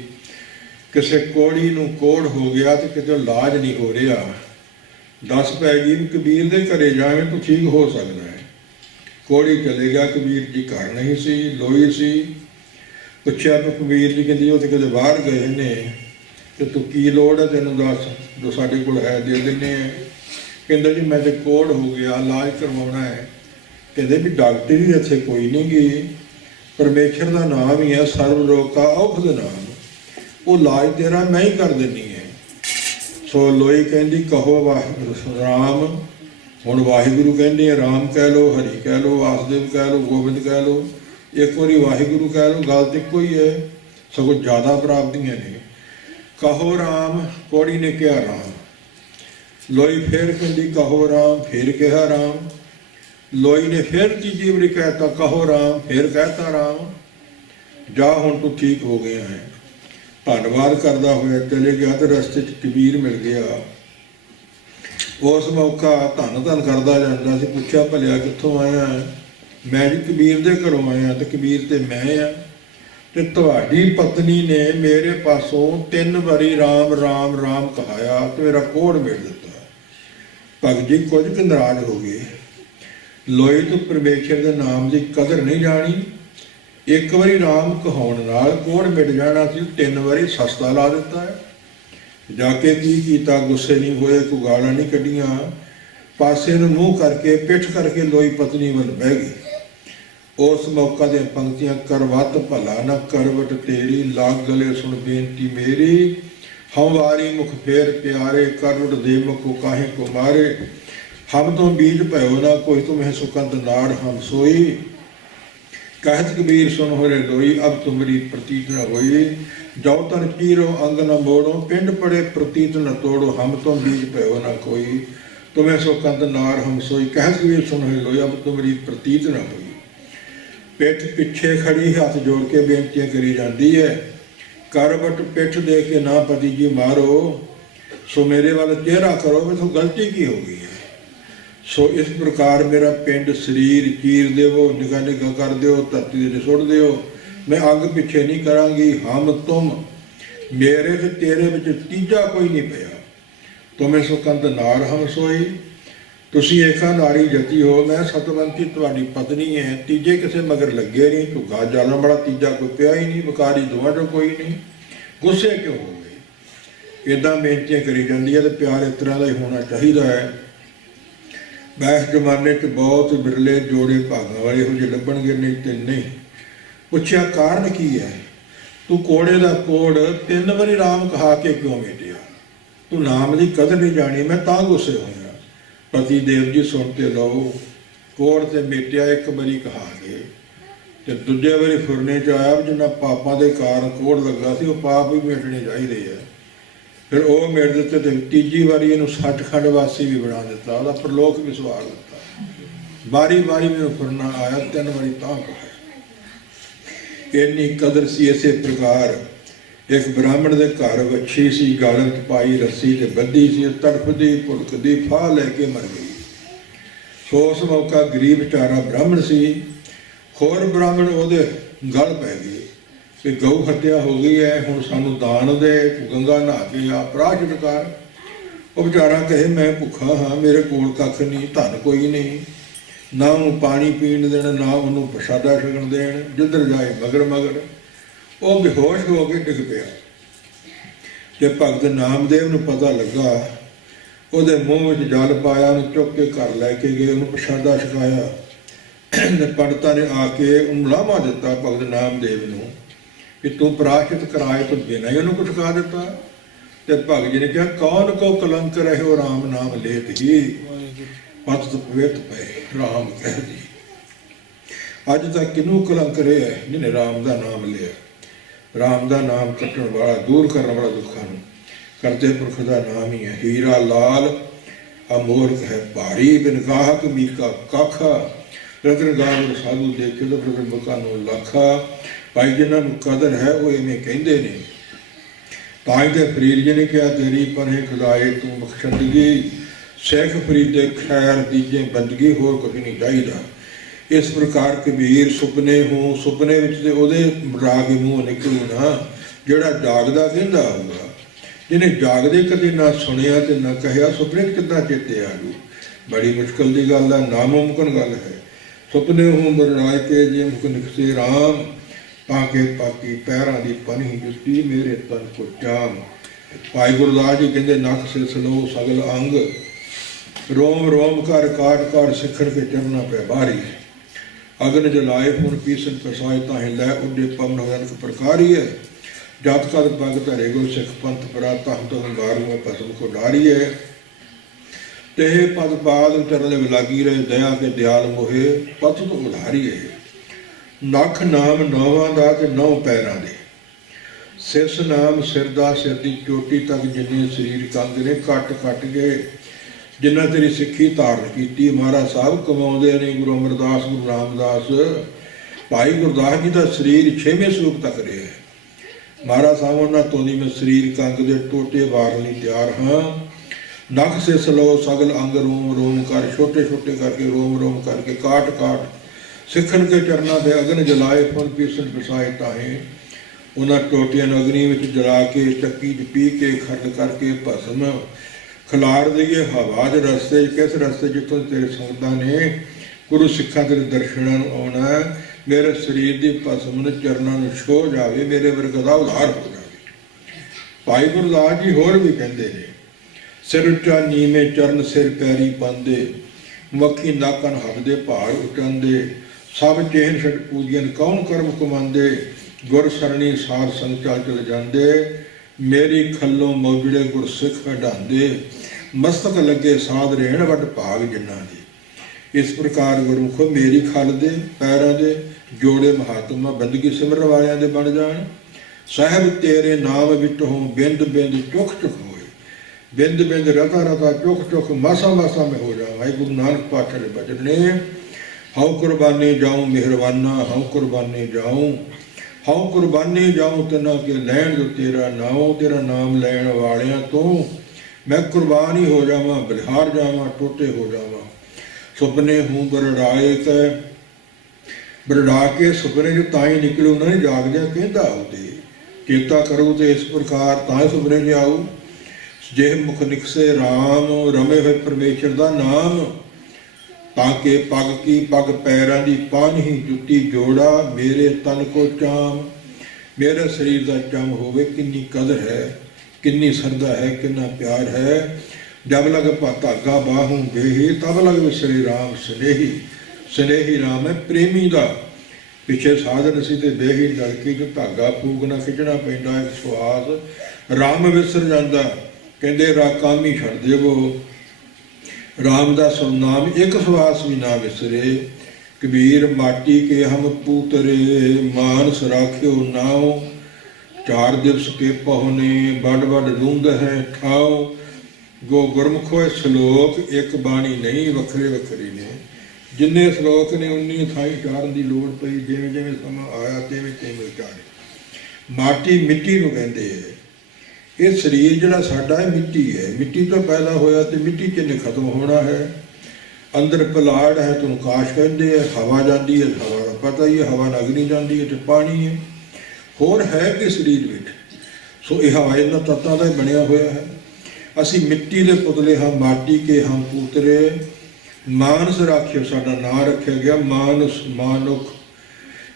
ਕਿਸੇ ਕੋੜੀ ਨੂੰ ਕੋੜ ਹੋ ਗਿਆ ਤੇ ਕਿਤੇ ਇਲਾਜ ਨਹੀਂ ਹੋ ਰਿਹਾ, ਦੱਸ ਪੈ ਗਈ ਵੀ ਕਬੀਰ ਦੇ ਘਰੇ ਜਾਵੇਂ ਤਾਂ ਠੀਕ ਹੋ ਸਕਦਾ ਹੈ। ਕੋੜੀ ਚਲੇ ਗਿਆ, ਕਬੀਰ ਜੀ ਘਰ ਨਹੀਂ ਸੀ, ਲੋਈ ਸੀ। ਪੁੱਛਿਆ ਤਾਂ ਕਬੀਰ ਜੀ ਕਹਿੰਦੀ ਉਹ ਤੇ ਕਿਤੇ ਬਾਹਰ ਗਏ ਨੇ, ਤੇ ਤੂੰ ਕੀ ਲੋੜ ਹੈ ਤੈਨੂੰ ਦੱਸ, ਜੋ ਸਾਡੇ ਕੋਲ ਹੈ ਦੇ ਦਿੰਦੇ ਆ। ਕਹਿੰਦਾ ਜੀ ਮੈਂ ਤੇ ਕੋੜ ਹੋ ਗਿਆ, ਇਲਾਜ ਕਰਵਾਉਣਾ ਹੈ। ਕਹਿੰਦੇ ਵੀ ਡਾਕਟਰ ਹੀ ਇੱਥੇ ਕੋਈ ਨਹੀਂ ਗਈ, ਪਰਮੇਸ਼ਰ ਦਾ ਨਾਮ ਹੀ ਹੈ ਸਰਬ ਰੋਗ ਕਾ ਔਖਦ ਨਾਮ, ਉਹ ਇਲਾਜ ਤੇਰਾ ਮੈਂ ਹੀ ਕਰ ਦਿੰਦੀ ਹੈ। ਸੋ ਲੋਈ ਕਹਿੰਦੀ ਕਹੋ ਵਾਹਿਗੁਰੂ ਰਾਮ। ਹੁਣ ਵਾਹਿਗੁਰੂ ਕਹਿੰਦੇ ਆ, ਰਾਮ ਕਹਿ ਲਓ, ਹਰੀ ਕਹਿ ਲਓ, ਵਾਸਦੇਵ ਕਹਿ ਲਓ, ਗੋਬਿੰਦ ਕਹਿ ਲਓ, ਇੱਕ ਵਾਰੀ ਵਾਹਿਗੁਰੂ ਕਹਿ ਲਓ, ਗੱਲ ਤੇ ਇੱਕੋ ਹੀ ਹੈ, ਸਗੋਂ ਜ਼ਿਆਦਾ ਪ੍ਰਾਪਤੀਆਂ ਨੇ। ਕਹੋ ਰਾਮ, ਕੋੜੀ ਨੇ ਕਿਹਾ ਰਾਮ। ਲੋਈ ਫਿਰ ਕਹਿੰਦੀ ਕਹੋ ਰਾਮ, ਫਿਰ ਕਿਹਾ ਰਾਮ। ਲੋਈ ਨੇ ਫਿਰ ਤੀਜੀ ਵਾਰੀ ਕਹਿਤਾ ਕਹੋ ਰਾਮ, ਫਿਰ ਕਹਿਤਾ ਰਾਮ। ਜਾ ਹੁਣ ਤੂੰ ਠੀਕ ਹੋ ਗਿਆ ਹੈ। ਧੰਨਵਾਦ ਕਰਦਾ ਹੋਇਆ ਚਲੇ ਗਿਆ ਤੇ ਰਸਤੇ 'ਚ ਕਬੀਰ ਮਿਲ ਗਿਆ। ਉਸ ਮੌਕਾ ਧੰਨ ਧੰਨ ਕਰਦਾ ਜਾਂਦਾ ਸੀ। ਪੁੱਛਿਆ, ਭਲਿਆ ਕਿੱਥੋਂ ਆਇਆ? ਮੈਂ ਜੀ ਕਬੀਰ ਦੇ ਘਰੋਂ ਆਇਆ। ਤੇ ਕਬੀਰ ਤੇ ਮੈਂ ਆ, ਤੇ ਤੁਹਾਡੀ ਪਤਨੀ ਨੇ ਮੇਰੇ ਪਾਸੋਂ 3 ਵਾਰੀ ਰਾਮ ਰਾਮ ਰਾਮ ਕਹਾਇਆ ਤੇ ਮੇਰਾ ਕੋੜ ਮੇੜ ਦਿੱਤਾ। ਭਗਤ ਜੀ ਕੁਝ ਕੁ ਨਾਰਾਜ਼ ਹੋ ਗਏ। ਲੋਈ ਤੋਂ ਪਰਮੇਸ਼ਰ ਦੇ ਨਾਮ ਦੀ ਕਦਰ ਨਹੀਂ ਜਾਣੀ। 1 ਵਾਰੀ ਰਾਮ ਕਹਾਉਣ ਨਾਲ ਕੋੜ ਮਿਟ ਜਾਣਾ ਸੀ, 3 ਵਾਰੀ ਸਸਤਾ ਲਾ ਦਿੱਤਾ ਹੈ। ਜਾ ਕੇ ਕੀ ਕੀਤਾ? ਗੁੱਸੇ ਨਹੀਂ ਹੋਏ, ਕੋਈ ਗਾਲਾਂ ਨਹੀਂ ਕੱਢੀਆਂ। ਪਾਸੇ ਨੂੰ ਮੂੰਹ ਕਰਕੇ ਪਿੱਠ ਕਰਕੇ ਲੋਈ ਪਤਨੀ ਵੱਲ ਬਹਿ ਗਈ। ਉਸ ਮੌਕਾ ਦੀਆਂ ਪੰਕਤੀਆਂ, ਕਰਵਤ ਭਲਾ ਨਾ ਕਰਵਟ ਤੇਰੀ, ਲਾਗ ਗਲੇ ਸੁਣ ਬੇਨਤੀ ਮੇਰੀ, ਹਮਵਾਰੀ ਮੁਖ ਫੇਰ ਪਿਆਰੇ, ਕਰਵਟ ਦੇ ਮੁਖ ਕਾਹੇ ਕੋ ਮਾਰੇ, ਹਮ ਤੋਂ ਬੀਜ ਭਇਓ ਨਾ ਕੋਈ, ਤੁਮਹਿ ਸੁਕੰਦ ਨਾੜ ਹਮ ਸੋਈ, कहत कबीर सुन हो रे लोई, अब तुमरी प्रतीत न होई, जाओ तन चीरो अंग न मोड़ो, पिंड पड़े प्रतीत न तोड़ो, हम तो बीज भयो न कोई, तुम्हें सो कंद नार हम सोई, कहत कबीर सुन हो लोई, अब तुमरी प्रतीत न होई। पिठ पिछे खड़ी हाथ जोड़ के बेनतियां करी जाती है, करवट पिठ दे के ना पति जी मारो, सो मेरे वाल चेहरा करो, मैं तो गलती की हो गई है। सो इस प्रकार मेरा पिंड शरीर चीर देवो, निगाह निगाह कर दो, धरती दे सुट दो, मैं अग पिछे नहीं करांगी। हम तुम मेरे ते तेरे विच तीजा कोई नहीं पिया, तुम्हें सुकंद नार हम सोई, तुसी एका नारी जती हो, मैं सतवंती तुहाडी पत्नी है, तीजे किसे मगर लगे नहीं, झुग्गा जालन वाला तीजा कोई पिया ही नहीं, बकारी दोवां चों कोई नहीं। गुस्से क्यों हो गए? इदां बेनतियां करी जांदी है, ते प्यार इस तरह का ही होना चाहिए है। बैस जमाने च बहुत बिरले जोड़े भागों वाले हो जो लभणगे, नहीं तो नहीं। पुछया कारण की है? तू कोड़े का कोड़ 3 वारी राम कहा के क्यों मेटिया? तू नाम की कदर नहीं जानी, मैं तां गुस्से होया। पति देव जी सुनते लो, कोड़ ते मेटिया 1 वारी कहा के, ते दूजे वारी फुरने च आया, जिन्ना पापां दे कारण कोड़ लगा सी, वो पाप भी मेटने चाहिए है। फिर वो मेट दिते, तो तीजी वारी इनू सचखंड वासी भी बना दिता, वह प्रलोक भी सवार दिता। बारी बारी में फुरना आया, 3 वारी तां कहा। इन्नी कदर सी। इसे प्रकार एक ब्राह्मण के घर वच्छी सी, गालन च पाई रस्सी ते बद्धी सी, तड़फदी भुलकदी फाह लैके मर गई। सो उस मौका गरीब चारा ब्राह्मण सी, होर ब्राह्मण उहदे गल पै गए कि गऊ हत्या हो गई है, हुण सानू दान दे, गंगा नहा के आ प्राशत कर। वो बेचारा कहे मैं भुखा हाँ, मेरे कोल कख नहीं, धन कोई नहीं, ना उन्होंने पानी पीण देना, ना उन्होंने प्रसादा छकण देण, जिधर जाए मगर मगर। वो बेहोश हो के डिग पिया। ते भगत नामदेव नूं पता लगा, ਉਹਦੇ ਮੂੰਹ ਵਿੱਚ ਜਲ ਪਾਇਆ, ਉਹਨੂੰ ਚੁੱਕ ਕੇ ਘਰ ਲੈ ਕੇ ਗਏ, ਉਹਨੂੰ ਪ੍ਰਸ਼ਾਦਾ ਛਕਾਇਆ। ਤੇ ਪੰਡਤਾਂ ਨੇ ਆ ਕੇ ਉਹਨੂੰ ਲਾਮਾ ਦਿੱਤਾ ਭਗਤ ਨਾਮਦੇਵ ਨੂੰ कि तू प्राश्चित कराए तो बिना ही उन्होंने कुछ खा दिता। तो भगत जी ने कहा, कौन को कलंक रहे हो राम नाम लेत ही, पत पवित पे राम कह दी। अज तक किनू कलंक रहे है जिन्हें राम का नाम लिया? राम का नाम कट्टण वाला, दूर करने वाला दुखा नूं, करते पुरख का नाम ही है। हीरा लाल अमोरक है भारी, बिन गाहक मीका काखा, रतन गाव साधु देखे तो प्रगट मुखा नो लाखा। भाई जिन्होंने कदर है वो इवें कहते ने। ताज दे फरीद जी ने कहा, तेरी पने खुदाए तू बख्शंदगी, शेख फरीदे खैर दीजे बंदगी, होर कुछ नहीं चाहिए। इस प्रकार कबीर सुपने हों, सुपने राग मूँह निकलू ना, जोड़ा जागदा कहता होगा, जिन्हें जागदे कदे ना सुनिया तो ना कहा, सुपने कितना चेते आ जू? बड़ी मुश्किल की गल है, नामुमकिन गल है। सुपने हों बरनाए के जे मुख निकसे राम, पाके पाकी पैरों की पनी जुती, मेरे तन को जाम। भाई गुरदास जी कहते, नख से सलो सगल अंग, रोम रोम कर काट काट सिखर के चरना पे बारी। अगन जलाए फून पीसन पसाए, ताहे लै उडे पवन रनक प्रकारी है। जात कद पग धरे गो सिख पंथ परा, तह तो अंगार में पसम को डारी है। तेह पद पाद चरण लागी रहे, दया के दयाल मोहे, पथ तो उधारी है। नख नाम नौवां दा ते 9 पैरां दे, सिरस नाम सिर दा, सिर दी चोटी तक जिन्ने शरीर कंग ने, कट कट गए जिन्ना तेरी सिक्खी धारण की। महाराज साहब कमाउंदे ने गुरु अमरदास, गुरु रामदास, भाई गुरदास जी का शरीर 6वें सूप तक रहा है। महाराज साहब उन्होंने तो नहीं मैं शरीर कंग दे टोटे वारन लई तैयार हाँ, नख से सलो सगल अंग रोम रोम कर, छोटे छोटे करके रोम रोम करके काट काट सिखण के चरणों से अग्न जलाए फुल पीसन पिसाए ताहे। उन्होंने टोटियां अग्नि में जला के चक्की च पी के खरल करके भस्म खिलार दईए हवा च रस्ते किस रस्ते जितों तेरे संगतां ने गुरु सिखा तेरे दर्शनां आना, मेरे शरीर की भस्म चरणों में छो जाए, मेरे वर्ग का उद्धार हो जाए। भाई गुरदास जी होर भी कहते हैं, सिर उच्चा नीवे चरण सिर पैरी पांदे, मक्खी नाकन हथ दे भार उचांदे, सब चेहन छट पूजियन कौन कर्म कमांदे, गुर सरणी सार संग चल चल जांदे, मेरी खल्लों मौजड़े गुर सिख हटांदे, मस्तक लगे साध रहण वड भाग जिन्ना दी। इस प्रकार गुरमुखो मेरी खल दे पैरों दे जोड़े महात्मा बंदगी सिमरन वालियां दे बन जान। साहब तेरे नाम विच हों बिंद बिंद चुख चुख होए, बिंद बिंद रता रता चुख चुख मासा मासा में हो जाए। भाई गुरु नानक पातशाह दे बचन ने, हऊँ कुर्बानी जाऊँ मेहरबाना, हऊँ कुर्बानी जाऊँ, हऊँ कुर्बानी जाऊँ तना के लैन जो तेरा नाम, तेरा नाम लैन वालियां तो मैं कुर्बान ही हो जावा, बलिहार जावा, टोटे हो जावा। सुपने हूँ बरड़ाए कै बरड़ा के सुपने जो ताई निकले उन्होंने जागदिया कहता आउते, चेता करो तो इस प्रकार ताए सुपने च आऊ। जे मुख निकसे राम रमे हुए परमेश्वर का नाम, ताके पग की पग पैरां दी पानी जुत्ती जोड़ा, मेरे तन को चाम, मेरे शरीर का चम होवे। किन्नी कदर है, किन्नी श्रद्धा है, कितना प्यार है। जब लग धागा बाहू बेही, तब लग विसरे राम स्नेही, स्नेही राम है प्रेमी का। पिछे साधन सी ते बेही लड़की जो धागा फूकना खिंचना पैंदा एक सुहास, राम विसर जांदा कहंदे रा काम ही छड़ देवो, राम दा सुनाम एक सुहास भी ना विसरे। कबीर माटी के हम पूतरे, मानस राख्यो नाओ, चार दिवस के पहुने बड़ बड़ रूंद है ठाओ। गो गुरमुखो श्लोक एक बाणी नहीं वखरे वखरे ने, जिन्ने श्लोक ने उन्नी थाई उचारन की लोड़ पई, जिवें जिवें समा आया तिवें तिवें उचारे। माटी मिट्टी नूं कहंदे है, ये शरीर जिहड़ा साडा है मिट्टी है, मिट्टी तो पैदा होया तो मिट्टी च इन्हें खत्म होना है। अंदर पलाड़ है तो आकाश कहते हैं, हवा जाती है, हवा का पता ही है, हवा नाल अग्नि जाती है तो पानी है, होर है कि शरीर में। सो यह हवा इन्हां तत्तां दा बनिया होया है। असी मिट्टी के पुतले हाँ, माटी के हाँ पूतरे, मानस राखियो साडा नां रखा गया मानस मानुख।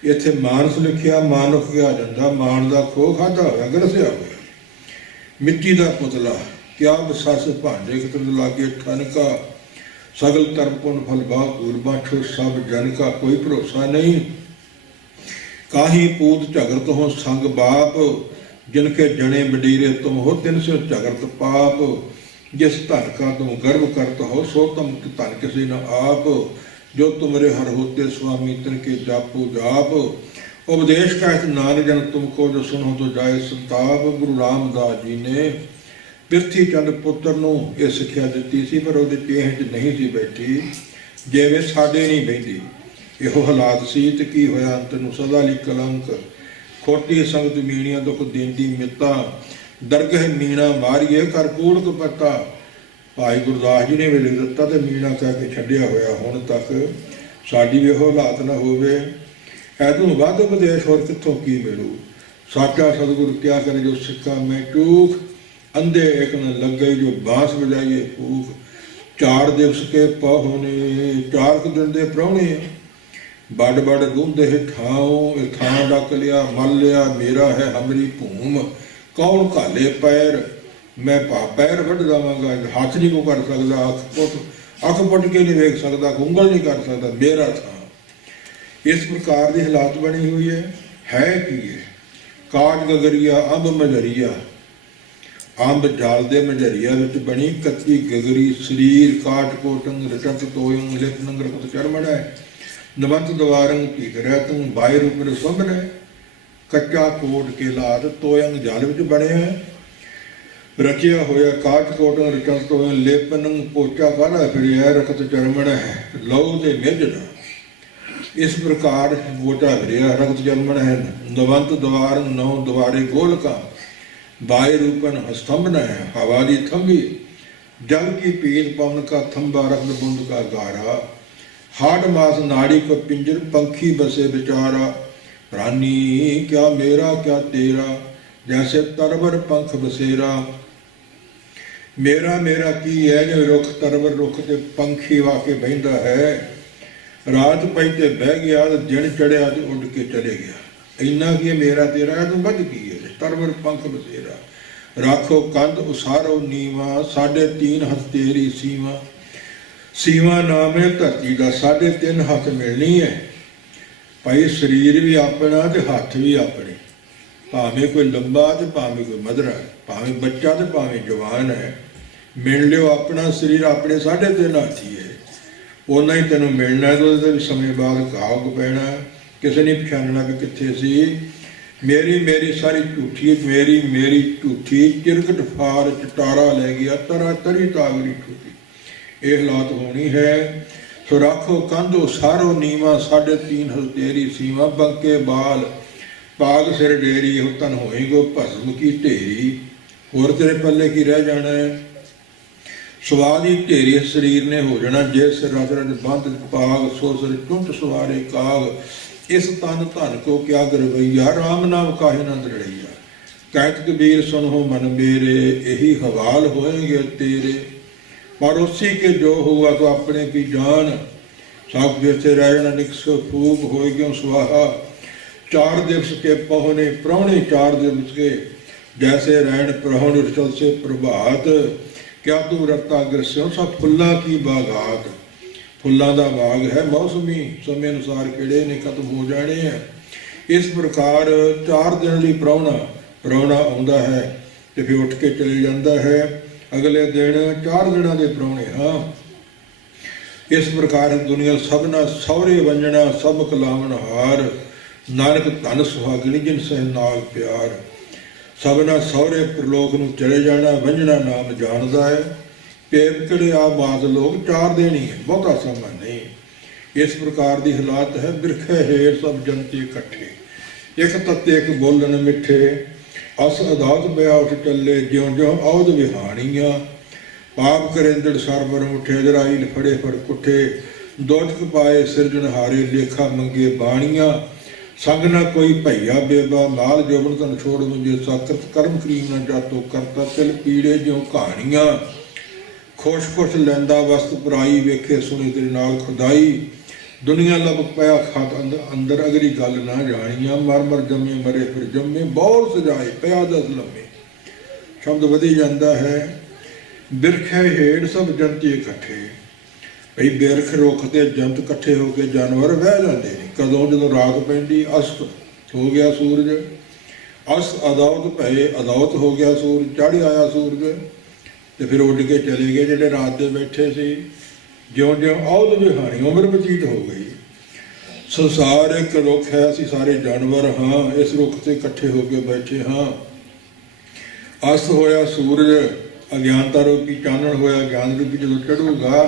इत्थे मानस लिखिया मानुख कहा जाता, मान का खो खाधा होया गरसिया होया। मिट्टी का पुतला क्या बसस भांडे खतर लागे ठनका, सगल तरम पुन फल बाह पूर्वा छो सब जन का, कोई भरोसा नहीं। काही पूत झगरत हो संग बाप, जिनके जने बडीरे तुम हो तिन से झगरत पाप। जिस धन का तुम गर्व करत हो, सो तुम धन किसी न आप। जो तुमरे हर होते स्वामी तिन के जापो जाप। उपदेश का इस नानक जन तुमको, जो सुनो तो जाए संताप। गुरु रामदास जी ने पिरथी चंद पुत्र नूं ये सिक्ख्या दित्ती सी, पर ਉਹਦੇ ਚੇਹ 'ਚ नहीं सी बैठी, जिवें साडे नहीं बहिंदी। ਇਹੋ हालात सी ते की होया अंत नूं सदा ਲਈ कलंक। खोटी संगत मीणियां दुख देंदी मिता, दरगह मीणा मारिए कर कूड़ कपत्ता। भाई गुरदास जी ने भी लिख दिता तो मीणा कह के छड्डिया होया। हुण तक साडी भी ਇਹੋ हालात ना होवे। ऐतों वध उपदेश होर कित्थों की मिलू। साचा सतगुरु क्या करे जो सिक्का में चूक, अंधे एक न लगे जो बांस बजाइए फूक। चार दिवस के पहुने, चार क दिन दे प्राहुणे, बड़ बड़ रूंदे ठाओ। थां डक लिया मल लिया, मेरा है हमरी भूम। कौन घाले पैर, मैं पैर वढ देवांगा। हाथ नहीं को कर सकदा, अख पुट के नहीं वेख सकदा, उंगल नहीं कर सकदा, मेरा थां। इस प्रकार की हालात बनी हुई है की है। काज गगरिया अंब मजरिया, अंब जाल दे मजरिया विच बनी कच्ची गगरी। शरीर काट कोटंग रटत तोयंग, लिप नंग रखत चरमण है। नवंत द्वारंग भीत रहतंग, बाय रूप में सुमन है। कच्चा कोट के लाद तोयंग जाल विच बने है। रचिया होया काट कोटंग रटत तोयंग, लिप नंग पोचा काला फिरिया रखत चरमण है। लहू दे मेजड़ा, इस प्रकार वोटा फिरिया रखत चरमण है। नवंत द्वार नौ द्वारे गोल का, बाय रूपन स्तंभ न है। हवा दी थंबी, जल की पीत पवन का थंबा रत्न बुंद का गारा। हाट मास नाड़ी को पिंजर पंखी बसे बेचारा। प्राणी क्या मेरा क्या तेरा, जैसे तरवर पंख बसेरा। मेरा मेरा की है जो रुख तरवर रुख ते पंखी वाके बहिंदा है। रात पई ते बह गया ते दिन चढ़िया ते उड़ के चले गया। इन्ना की मेरा तेरा है तो बद की है, तरवर पंख बसेरा। राखो कंध उसारो नीवा, 3.5 हथ तेरी सीवा। सीवा नाम है धरती का, 3.5 हथ मिलनी है। भाई शरीर भी अपना ते हथ भी अपने, भावें कोई लंबा ते भावें कोई मधरा है, भावें बच्चा ते भावें जवान है। मिल लियो अपना शरीर, अपने 3.5 हथ ही है। उन्ना ही तेनों मिलना है तो भी समय बाद घाव पैना, किसी ने पछाणना भी कित्थे सी। मेरी मेरी सारी झूठी, मेरी मेरी झूठी, चिरकट फार चटारा लै गया, तरा तरी तागरी ठूठी। ये हालात होनी है। सो राखो कंध सारो नीवा, 3.5 हथ तेरी सीमा। बंके बाल पाग सिर डेरी, हो तन होएगो भस्म की ढेरी। होर तेरे पल्ले की रह जाना है। स्वाद ही ढेरी शरीर ने हो जाना। जे सिर रच रच बंद पाग, सो सिर चुंट सवारे काग। इस तन धन को क्या गरवैया, राम नाम काहे न दृढ़ैया। कहत कबीर सुनो मन मेरे, यही हवाल होएंगे तेरे। पर उसी के जो हुआ तो अपने की जान। सब जैसे रहना निकस फूक होए क्यों स्वाहा। 4 दिवस के पहुने प्राहुणे, 4 दिवस के जैसे रहन प्राहुण चल से प्रभात। क्या तू रता ग्रस्यों सब फुल्ला की बागात। फुल्लां दा बाग है, मौसमी समय अनुसार किड़े ने खत्म हो जाने हैं। इस प्रकार 4 दिन ਲਈ ਪ੍ਰਾਹੁਣਾ ਆਉਂਦਾ ਹੈ ਤੇ ਫਿਰ ਉੱਠ ਕੇ ਚਲੇ ਜਾਂਦਾ ਹੈ। ਅਗਲੇ ਦਿਨ 4 ਦਿਨਾਂ ਦੇ ਪ੍ਰਾਹੁਣੇ ਹਾਂ। ਇਸ ਪ੍ਰਕਾਰ ਦੁਨੀਆ ਸਭਨਾ ਸਹੁਰੇ ਵੰਜਣਾ, ਸਭ ਕਲਾਵਣ ਹਾਰ। ਨਾਨਕ ਧਨ ਸੁਹਾਗਣੀ ਜਿਨ ਸਹਿ ਨਾਲ ਪਿਆਰ। ਸਭਨਾ ਸਹੁਰੇ ਪ੍ਰਲੋਕ ਨੂੰ ਚਲੇ ਜਾਣਾ, ਵੰਜਣਾ ਨਾਮ ਜਾਣਦਾ ਹੈ। पेपकड़े आ बात लोग 4 दिन ही है, बहुता समा नहीं। इस प्रकार की हालात है। बिरखे हेर सब जनती इकट्ठे, एक तत्ते एक बोलन मिठे। अस अदालत ब्याह उठ चले, ज्यों ज्यों औद विहाणियाँ। पाप करेंदड़ सरबर उठे, जराइल फड़े फड़ कुठे। दोजक पाए सिरजनहारे, लेखा मंगे बाणियाँ। संग न कोई भैया बेबा, लाल जोबन तन छोड़ मुझे साकृत। कर्म करीम न जातो करता, तिल पीड़े ज्यों कहानियाँ। खुश खुश लैंदा वस्त पराई, वेखे सुने तेरे नाल खुदाई। दुनिया लब पाया खात अंदर, अगली गल ना जानिया। मर मर जमे मरे फिर जमे, बहुत सजाए पया 10 लम्हे। शब्द वधी जाता है। बिरखे हेड़ सब जंती इकट्ठे। भई बिरख रुख ते जंत इकट्ठे होकर जानवर बह जाते हैं। कदों जो रात पैंदी, अस्त हो गया सूरज। अस अदावत भए, अदावत हो गया सूरज। चढ़ आया सूरज तो फिर उड़ के चले गए ਜਿਹੜੇ ਰਾਤ ਦੇ ਬੈਠੇ ਸੀ। ਜਿਉਂ ਜਿਉਂ ਔਧ ਵਿਹਾਣੀ, ਉਮਰ ਬਤੀਤ ਹੋ ਗਈ। ਸੰਸਾਰ ਇੱਕ ਰੁੱਖ ਹੈ, ਅਸੀਂ ਸਾਰੇ ਜਾਨਵਰ ਹਾਂ। ਇਸ ਰੁੱਖ ਤੇ ਇਕੱਠੇ ਹੋ ਕੇ ਬੈਠੇ ਹਾਂ। ਅਸਤ ਹੋਇਆ ਸੂਰਜ, ਅਗਿਆਨਤਾ ਰੂਪੀ ਚਾਨਣ ਹੋਇਆ। ਗਿਆਨ ਰੂਪੀ ਜਦੋਂ ਚੜੂਗਾ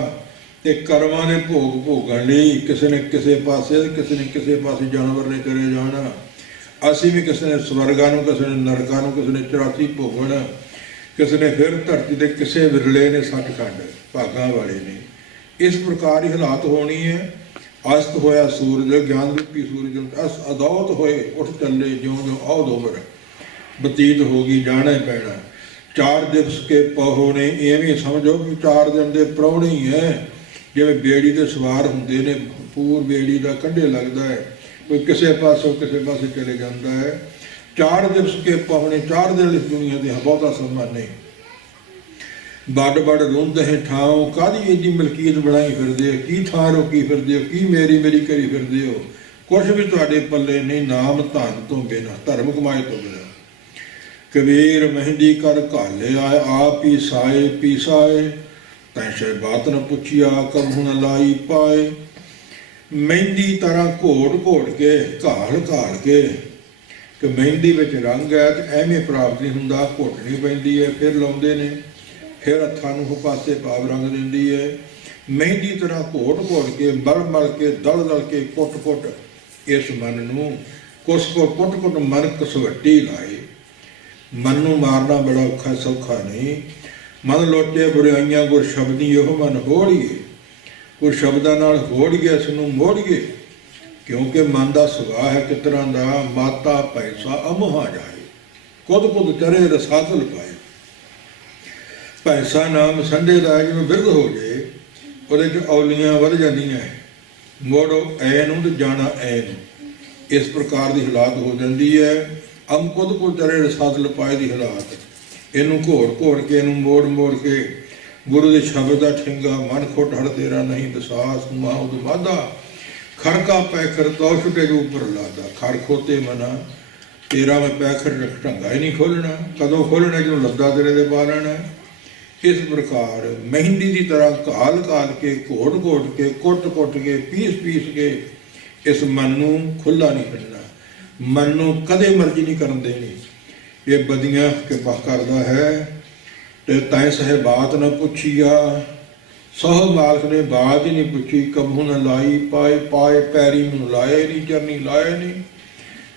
ਤੇ ਕਰਮਾਂ ਦੇ ਭੋਗ ਭੋਗਣ ਲਈ ਕਿਸੇ ਨੇ ਕਿਸੇ ਪਾਸੇ, ਕਿਸੇ ਨੇ ਕਿਸੇ ਪਾਸੇ ਜਾਨਵਰ ਨੇ ਚਲੇ ਜਾਣਾ। ਅਸੀਂ ਵੀ ਕਿਸੇ ਨੇ ਸਵਰਗਾਂ ਨੂੰ, ਕਿਸੇ ਨੇ ਨਰਕਾਂ ਨੂੰ, ਕਿਸੇ ਨੇ 84 ਭੋਗਣ। किसी ने फिर धरती के किसी विरले ने सचखंड भागा वाले ने। इस प्रकार ही हालात होनी है। अस्त होया सूरज, ज्ञान रूपी सूरज। अस अदौत होए उठ चले, ज्यों ज्यों औध उम्र बतीत होगी, जाना ही पैना। 4 दिवस के पहुने, इवें समझो कि 4 दिन के प्राहुणे ही है। जिवें बेड़ी ते सवार होंदे ने, पूर बेड़ी का कंढे लगता है, कोई किसी पासों किसी पासे चले जाता है। 4 दिवस के पहुने, 4 दिन इस दुनिया के बहुता समा नहीं। बड़ बड़ रुंद है ठाओ, कादी एडी मलकीयत बनाई फिरदे हो। की थां रोकी फिरदे हो, की मेरी मेरी करी फिरदे हो। कुछ भी तुहाडे पल्ले नहीं, नाम धन तो बिना, धर्म कमाए तो बिना। कबीर मेहंदी कर घाले आए, आप ही साए पीसाए। तैसे बात न पुछिया, कबहू न लाई पाए। मेहंदी तरह घोट घोट के, घाल घाल के। कि मेहंदी विच रंग है तो एवें प्राप्त नहीं हुंदा, घुटनी पैंदी है, फिर लाउंदे ने, फिर हत्थां नूं पासे पाव रंग दिंदी है। मेहंदी तरह घोट घोट के, मल मल के, दल दल के, कुट कुट इस मन नूं, कुछ को कुट कुट मन कसवट्टी लाए। मन नूं मारना बड़ा औखा सौखा नहीं। ਮਨ ਲੋਟੇ ਬੁਰਾਈਆਂ ਗੁਰ ਸ਼ਬਦੀ ਇਹੋ ਮਨ ਹੋੜੀਏ, ਗੁਰ ਸ਼ਬਦਾਂ ਨਾਲ ਹੋੜੀਏ, ਇਸ ਨੂੰ ਮੋੜੀਏ। ਕਿਉਂਕਿ ਮਨ ਦਾ ਸੁਭਾਅ ਹੈ ਕਿਸ ਤਰ੍ਹਾਂ ਦਾ, ਮਾਤਾ ਪੈਸਾ ਅਮੋਹਾ ਜਾਏ, ਕੁਦ ਕੁਦ ਚਰੇ ਰਸਾਤਲ ਪਾਏ। ਪੈਸਾ ਨਾਮ ਸੰਡੇ ਦਾ ਜਿਵੇਂ ਬਿਰਧ ਹੋ ਜਾਏ, ਉਹਦੇ 'ਚ ਔਲੀਆਂ ਵੱਧ ਜਾਂਦੀਆਂ, ਮੋੜੋ ਐ ਨੂੰ ਤੇ ਜਾਣਾ ਐ ਨੂੰ, ਇਸ ਪ੍ਰਕਾਰ ਦੀ ਹਾਲਾਤ ਹੋ ਜਾਂਦੀ ਹੈ। ਅਮ ਕੁਦ ਕੁਦ ਚਰੇ ਰਸਾਤਲ ਪਾਏ ਦੀ ਹਾਲਾਤ। ਇਹਨੂੰ ਘੋੜ ਘੋੜ ਕੇ, ਇਹਨੂੰ ਮੋੜ ਮੋੜ ਕੇ ਗੁਰੂ ਦੇ ਸ਼ਬਦ ਦਾ ਠਿੰਗਾ, ਮਨ ਖੁੱਟ ਹੜ ਤੇਰਾ ਨਹੀਂ ਵਿਸਾਸ, ਮਾਉਦ ਵਾਧਾ ਖੜਕਾ ਪੈਖਰ ਤੋ ਛੁਟੇ ਜੋ ਉੱਪਰ ਲਾਦਾ। ਖੜ ਖੋਤੇ ਮਨਾ ਤੇਰਾ ਮੈਂ ਪੈਖਰ ਰੱਖ ਢੰਗਾ ਹੀ ਨਹੀਂ ਖੋਲਣਾ, ਕਦੋਂ ਖੋਲਣਾ ਜਦੋਂ ਲੱਦਾ ਤੇਰੇ ਦੇ ਪਾ ਲੈਣਾ। ਇਸ ਪ੍ਰਕਾਰ ਮਹਿੰਦੀ ਦੀ ਤਰ੍ਹਾਂ ਘਾਲ ਘਾਲ ਕੇ, ਘੋੜ ਘੋੜ ਕੇ, ਕੁੱਟ ਕੁੱਟ ਕੇ, ਪੀਸ ਪੀਸ ਕੇ ਇਸ ਮਨ ਨੂੰ ਖੁੱਲ੍ਹਾ ਨਹੀਂ ਛੱਡਣਾ, ਮਨ ਨੂੰ ਕਦੇ ਮਰਜ਼ੀ ਨਹੀਂ ਕਰਨ ਦੇਣੀ। ਇਹ ਬਦੀਆਂ ਕਿਰਪਾ ਕਰਦਾ ਹੈ। ਤੇ ਤੈਂ ਸਹਿ ਬਾਤ ਨਾ ਪੁੱਛੀਆ, ਸਹੁ ਮਾਲਕ ਨੇ ਬਾਤ ਹੀ ਨਹੀਂ ਪੁੱਛੀ। ਕਬਹੂ ਨਾ ਲਾਈ ਪਾਏ, ਪਾਏ ਪੈਰੀ ਨੂੰ ਲਾਏ ਨਹੀਂ, ਚਰਨੀ ਲਾਏ ਨਹੀਂ।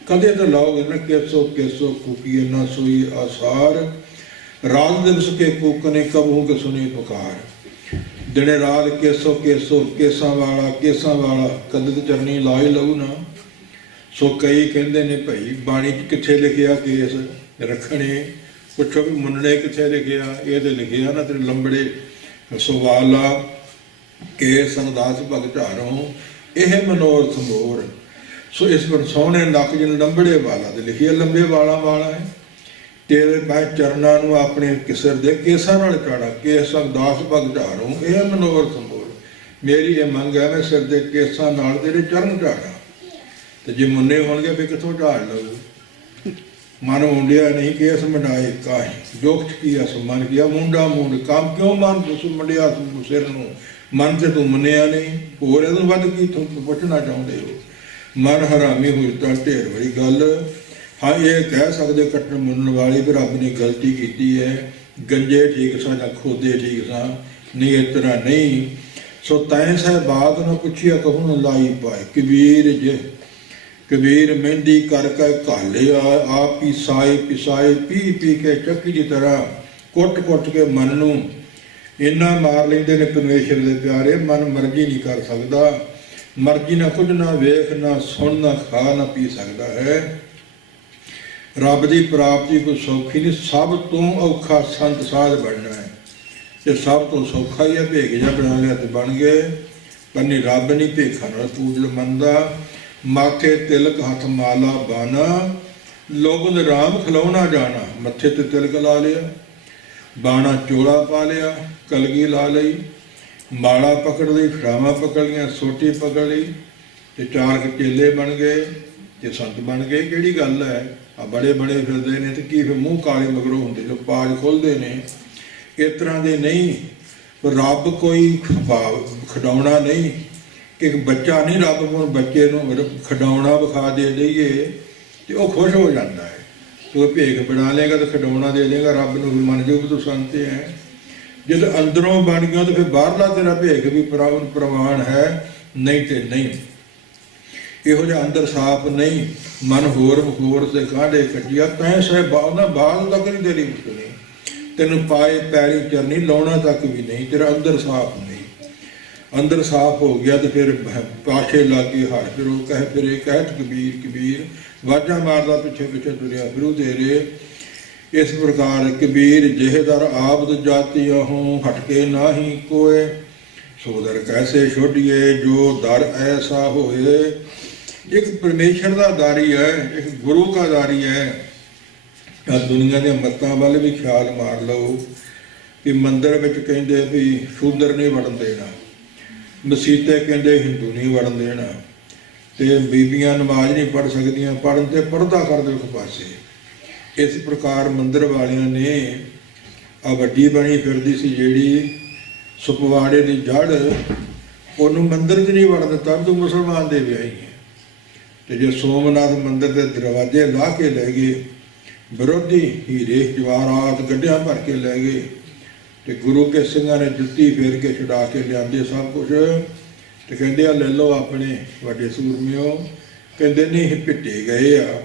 ਕਦੇ ਤਾਂ ਲਾਓਗੇ ਨਾ, ਕੇਸੋ ਕੇਸੋ ਕੂਕੀਏ ਨਾ ਸੋਈ ਆਸਾਰ। ਰਾਤ ਦਿਵਸ ਕੇ ਕੂਕਨੇ ਕਬਹੂ ਕੇ ਸੁਣੀ ਪੁਕਾਰ। ਦਿਨੇ ਰਾਤ ਕੇਸੋ ਕੇਸੋ, ਕੇਸਾਂ ਵਾਲਾ ਕੇਸਾਂ ਵਾਲਾ, ਕਦੇ ਤਾਂ ਚਰਨੀ ਲਾਈ ਲਊ ਨਾ। ਸੋ ਕਈ ਕਹਿੰਦੇ ਨੇ ਭਾਈ ਬਾਣੀ 'ਚ ਕਿੱਥੇ ਲਿਖਿਆ ਕੇਸ ਰੱਖਣੇ, ਪੁੱਛੋ ਵੀ ਮੁੰਨਣੇ ਕਿੱਥੇ ਲਿਖਿਆ। ਇਹ ਤੇ ਲਿਖਿਆ ਨਾ ਤੇਰੇ ਲੰਬੜੇ ਸੁਵਾਲਾ ਕੇ ਸੰਦਾਸ ਭਗ ਝਾਰੋਂ, ਇਹ ਮਨੋਰਥ ਮੋਰ। ਸੋ ਇਸ ਪਰ ਸੋਹਣੇ ਨੱਕ ਜਿਨ ਲੰਬੜੇ ਵਾਲਾ ਤੇ ਲਿਖਿਆ, ਲੰਬੇ ਵਾਲਾ ਵਾਲਾ ਹੈ। ਤੇਰੇ ਮੈਂ ਚਰਨਾਂ ਨੂੰ ਆਪਣੇ ਕਿਸਰ ਦੇ ਕੇਸਾਂ ਨਾਲ ਚਾੜਾ, ਕੇਸ ਸੰਦਾਸ ਭਗ ਝਾਰੋਂ, ਇਹ ਮਨੋਰਥ ਮੋਰ। ਮੇਰੀ ਇਹ ਮੰਗ ਹੈ ਮੈਂ ਸਿਰ ਦੇ ਕੇਸਾਂ ਨਾਲ ਤੇਰੇ ਚਰਨ ਝਾੜਾ। ਤੇ ਜੇ ਮੁੰਨੇ ਹੋਣਗੇ ਫਿਰ ਕਿੱਥੋਂ ਝਾੜ ਲਊ। ਮਨ ਮੁੰਡਿਆ ਨਹੀਂ ਕੇਸ ਮੰਡਾਏ ਕਾਹੇ, ਜੋਖ ਕੀ ਅਸਮਾਨ ਕੀਆ ਮੁੰਡਾ ਮੁੰਡ ਕੰਮ ਕਿਉਂ ਮਨ ਤੁਸੀਂ ਮੰਡਿਆ ਤੂੰ ਸਿਰ ਨੂੰ, ਮਨ ਤੇ ਤੂੰ ਮੰਨਿਆ ਨਹੀਂ। ਹੋਰ ਇਹਨੂੰ ਵੱਧ ਕੀ ਤੁਹਾਨੂੰ ਪੁੱਛਣਾ ਚਾਹੁੰਦੇ ਹੋ। ਮਨ ਹਰਾਮੀ ਹੋਈ ਤਾਂ ਢੇਰ ਵਾਲੀ ਗੱਲ। ਹਾਂ ਇਹ ਕਹਿ ਸਕਦੇ ਕੱਟਣ ਮੁੰਨਣ ਵਾਲੀ ਵੀ ਰੱਬ ਨੇ ਗਲਤੀ ਕੀਤੀ ਹੈ, ਗੰਜੇ ਠੀਕ ਸਾਂ ਜਾਂ ਖੋਦੇ ਠੀਕ ਸਾਂ, ਨਹੀਂ ਇਸ ਤਰ੍ਹਾਂ ਨਹੀਂ। ਸੋ ਤੈਂ ਸਹਿ ਬਾਤ ਨਾ ਪੁੱਛਿਆ ਕਹੂ ਨਾ ਲਾਈ ਪਾਏ। ਕਬੀਰ ਜੇ ਕਬੀਰ ਮਹਿੰਦੀ ਕਰਕੇ ਘਾਲਿਆ, ਆਪ ਪਿਸਾਏ ਪਿਸਾਏ, ਪੀ ਪੀ ਕੇ ਚੱਕੀ ਦੀ ਤਰ੍ਹਾਂ ਕੁੱਟ ਕੁੱਟ ਕੇ ਮਨ ਨੂੰ ਇੰਨਾ ਮਾਰ ਲੈਂਦੇ ਨੇ ਪਰਮੇਸ਼ਰ ਦੇ ਪਿਆਰੇ। ਮਨ ਮਰਜ਼ੀ ਨਹੀਂ ਕਰ ਸਕਦਾ, ਮਰਜ਼ੀ ਨਾ ਕੁਝ ਨਾ ਵੇਖ ਨਾ ਸੁਣ ਨਾ ਖਾ ਨਾ ਪੀ ਸਕਦਾ ਹੈ। ਰੱਬ ਦੀ ਪ੍ਰਾਪਤੀ ਕੋਈ ਸੌਖੀ ਨਹੀਂ, ਸਭ ਤੋਂ ਔਖਾ ਸੰਤ ਸਾਧ ਬਣਨਾ ਹੈ। ਤੇ ਸਭ ਤੋਂ ਸੌਖਾ ਹੀ ਹੈ, ਭੇਗ ਜਿਹਾ ਬਣਾ ਲਿਆ ਤੇ ਬਣ ਗਏ। ਪਰ ਨਹੀਂ, ਰੱਬ ਨਹੀਂ ਭੇਖਾਂ ਨਾਲ ਪੂਜਲ ਮੰਨਦਾ। ਮਾਥੇ ਤਿਲਕ ਹੱਥ ਮਾਲਾ ਬਾਨਾ, ਲੋਗਨ ਰਾਮ ਖਲੋਣਾ ਜਾਣਾ। ਮੱਥੇ ਤੇ ਤਿਲਕ ਲਾ ਲਿਆ, ਬਾਣਾ ਚੋਲਾ ਪਾ ਲਿਆ, ਕਲਗੀ ਲਾ ਲਈ, ਮਾਲਾ ਪਕੜ ਲਈ, ਫੜਾਵਾਂ ਪਕੜ ਲਈਆਂ, ਸੋਟੀ ਪਕੜ ਲਈ, ਤੇ ਚਾਰ ਚੇਲੇ ਬਣ ਗਏ ਤੇ ਸੰਤ ਬਣ ਗਏ। ਕਿਹੜੀ ਗੱਲ ਹੈ। ਆ ਬੜੇ ਬੜੇ ਫਿਰਦੇ ਨੇ ਤੇ ਕੀ ਫਿਰ ਮੂੰਹ ਕਾਲੇ ਮਗਰੋਂ ਹੁੰਦੇ ਜੋ ਪਾਜ ਖੋਲ੍ਹਦੇ ਨੇ। ਇਸ ਤਰ੍ਹਾਂ ਦੇ ਨਹੀਂ। ਰੱਬ ਕੋਈ ਖਿਡਾਉਣਾ ਨਹੀਂ ਕਿ ਬੱਚਾ ਨਹੀਂ, ਰੱਬ ਨੂੰ ਬੱਚੇ ਨੂੰ ਖਿਡਾਉਣਾ ਵਿਖਾ ਦੇ ਦਈਏ ਤੇ ਉਹ ਖੁਸ਼ ਹੋ ਜਾਂਦਾ ਹੈ। ਤੂੰ ਭੇਖ ਬਣਾ ਲੇਗਾ ਤਾਂ ਖਿਡਾਉਣਾ ਦੇ ਦੇਗਾ, ਰੱਬ ਨੂੰ ਵੀ ਮੰਨ ਜਾਊ ਤੂੰ ਸੰਤ ਹੈ। ਜਦ ਅੰਦਰੋਂ ਬਣ ਗਿਆ ਤਾਂ ਫਿਰ ਬਾਹਰਲਾ ਤੇਰਾ ਭੇਖ ਵੀ ਪ੍ਰਵਾਨ ਹੈ, ਨਹੀਂ ਤੇ ਨਹੀਂ। ਇਹੋ ਜਿਹਾ ਅੰਦਰ ਸਾਫ ਨਹੀਂ, ਮਨ ਹੋਰ ਤੇ ਕਾਂਢੇ ਕੱਢਿਆ। ਤੈਂ ਸਹਿ ਬਾਲ ਤੱਕ ਨਹੀਂ ਤੇਰੀ ਮੁਸ਼ਕਲ, ਤੈਨੂੰ ਪਾਏ ਪੈਰੀ ਚਰਨੀ ਲਾਉਣਾ ਤੱਕ ਵੀ ਨਹੀਂ, ਤੇਰਾ ਅੰਦਰ ਸਾਫ ਨਹੀਂ। ਅੰਦਰ ਸਾਫ ਹੋ ਗਿਆ ਤੇ ਫਿਰ ਪਾਸ਼ੇ ਲਾਗੇ ਹਰ ਫਿਰ ਉਹ ਕਹਿ ਫਿਰੇ ਕਹਿਤ ਕਬੀਰ ਕਬੀਰ, ਵਾਜਾਂ ਮਾਰਦਾ ਪਿੱਛੇ ਪਿੱਛੇ ਤੁਰਿਆ ਫਿਰੂ ਤੇਰੇ। ਇਸ ਪ੍ਰਕਾਰ ਕਬੀਰ ਜਿਹਦਰ ਆਬਦ ਜਾਤੀ ਅਹੋਂ ਹਟਕੇ ਨਾਹੀ ਕੋਏ, ਸੋ ਦਰ ਕੈਸੇ ਛੋਡੀਏ ਜੋ ਦਰ ਐਸਾ ਹੋਏ। ਇੱਕ ਪਰਮੇਸ਼ਰ ਦਾ ਦਾਰੀ ਹੈ, ਇੱਕ ਗੁਰੂ ਦਾ ਦਾਰੀ ਹੈ। ਆ ਦੁਨੀਆ ਦੇ ਮੱਤਾਂ ਵੱਲ ਵੀ ਖਿਆਲ ਮਾਰ ਲਓ ਕਿ ਮੰਦਰ ਵਿੱਚ ਕਹਿੰਦੇ ਵੀ ਸ਼ੂਦਰ ਨਹੀਂ ਵੜਨ ਦੇਣਾ, ਮਸੀਤੇ ਕਹਿੰਦੇ ਹਿੰਦੂ ਨਹੀਂ ਵੜਨ ਦੇਣਾ, ਤੇ ਬੀਬੀਆਂ ਨਮਾਜ਼ ਨਹੀਂ ਪੜ੍ਹ ਸਕਦੀਆਂ, ਪੜ੍ਹਨ ਤੇ ਪਰਦਾ ਕਰ ਦਿਓ ਇੱਕ ਪਾਸੇ। ਇਸ ਪ੍ਰਕਾਰ ਮੰਦਰ ਵਾਲਿਆਂ ਨੇ ਆ ਵੱਡੀ ਬਣੀ ਫਿਰਦੀ ਸੀ ਜਿਹੜੀ ਸੁਪਵਾੜੇ ਦੀ ਜੜ, ਉਹਨੂੰ ਮੰਦਰ 'ਚ ਨਹੀਂ ਵੜਨ ਦਿੱਤਾ, ਤੂੰ ਮੁਸਲਮਾਨ ਦੇ ਵਿਆਹੀ ਹੈ। ਤੇ ਜੇ ਸੋਮਨਾਥ ਮੰਦਰ ਦੇ ਦਰਵਾਜ਼ੇ ਲਾਹ ਕੇ ਲੈ ਗਏ, ਵਿਰੋਧੀ ਹੀਰੇ ਜਵਾਹਰਾਤ ਗੱਡਿਆਂ ਭਰ ਕੇ ਲੈ ਗਏ, ਤੇ ਗੁਰੂ ਕੇ ਸਿੰਘਾਂ ਨੇ ਜੁੱਤੀ ਫੇਰ ਕੇ ਛੁਡਾ ਕੇ ਲਿਆਂਦੇ ਸਭ ਕੁਝ। ਤੇ ਕਹਿੰਦੇ ਆ ਲੈ ਲਓ ਆਪਣੇ ਵੱਡੇ ਸੂਰਮਿਓ। ਕਹਿੰਦੇ ਨਹੀਂ ਇਹ ਪਿੱਟੇ ਗਏ ਆ,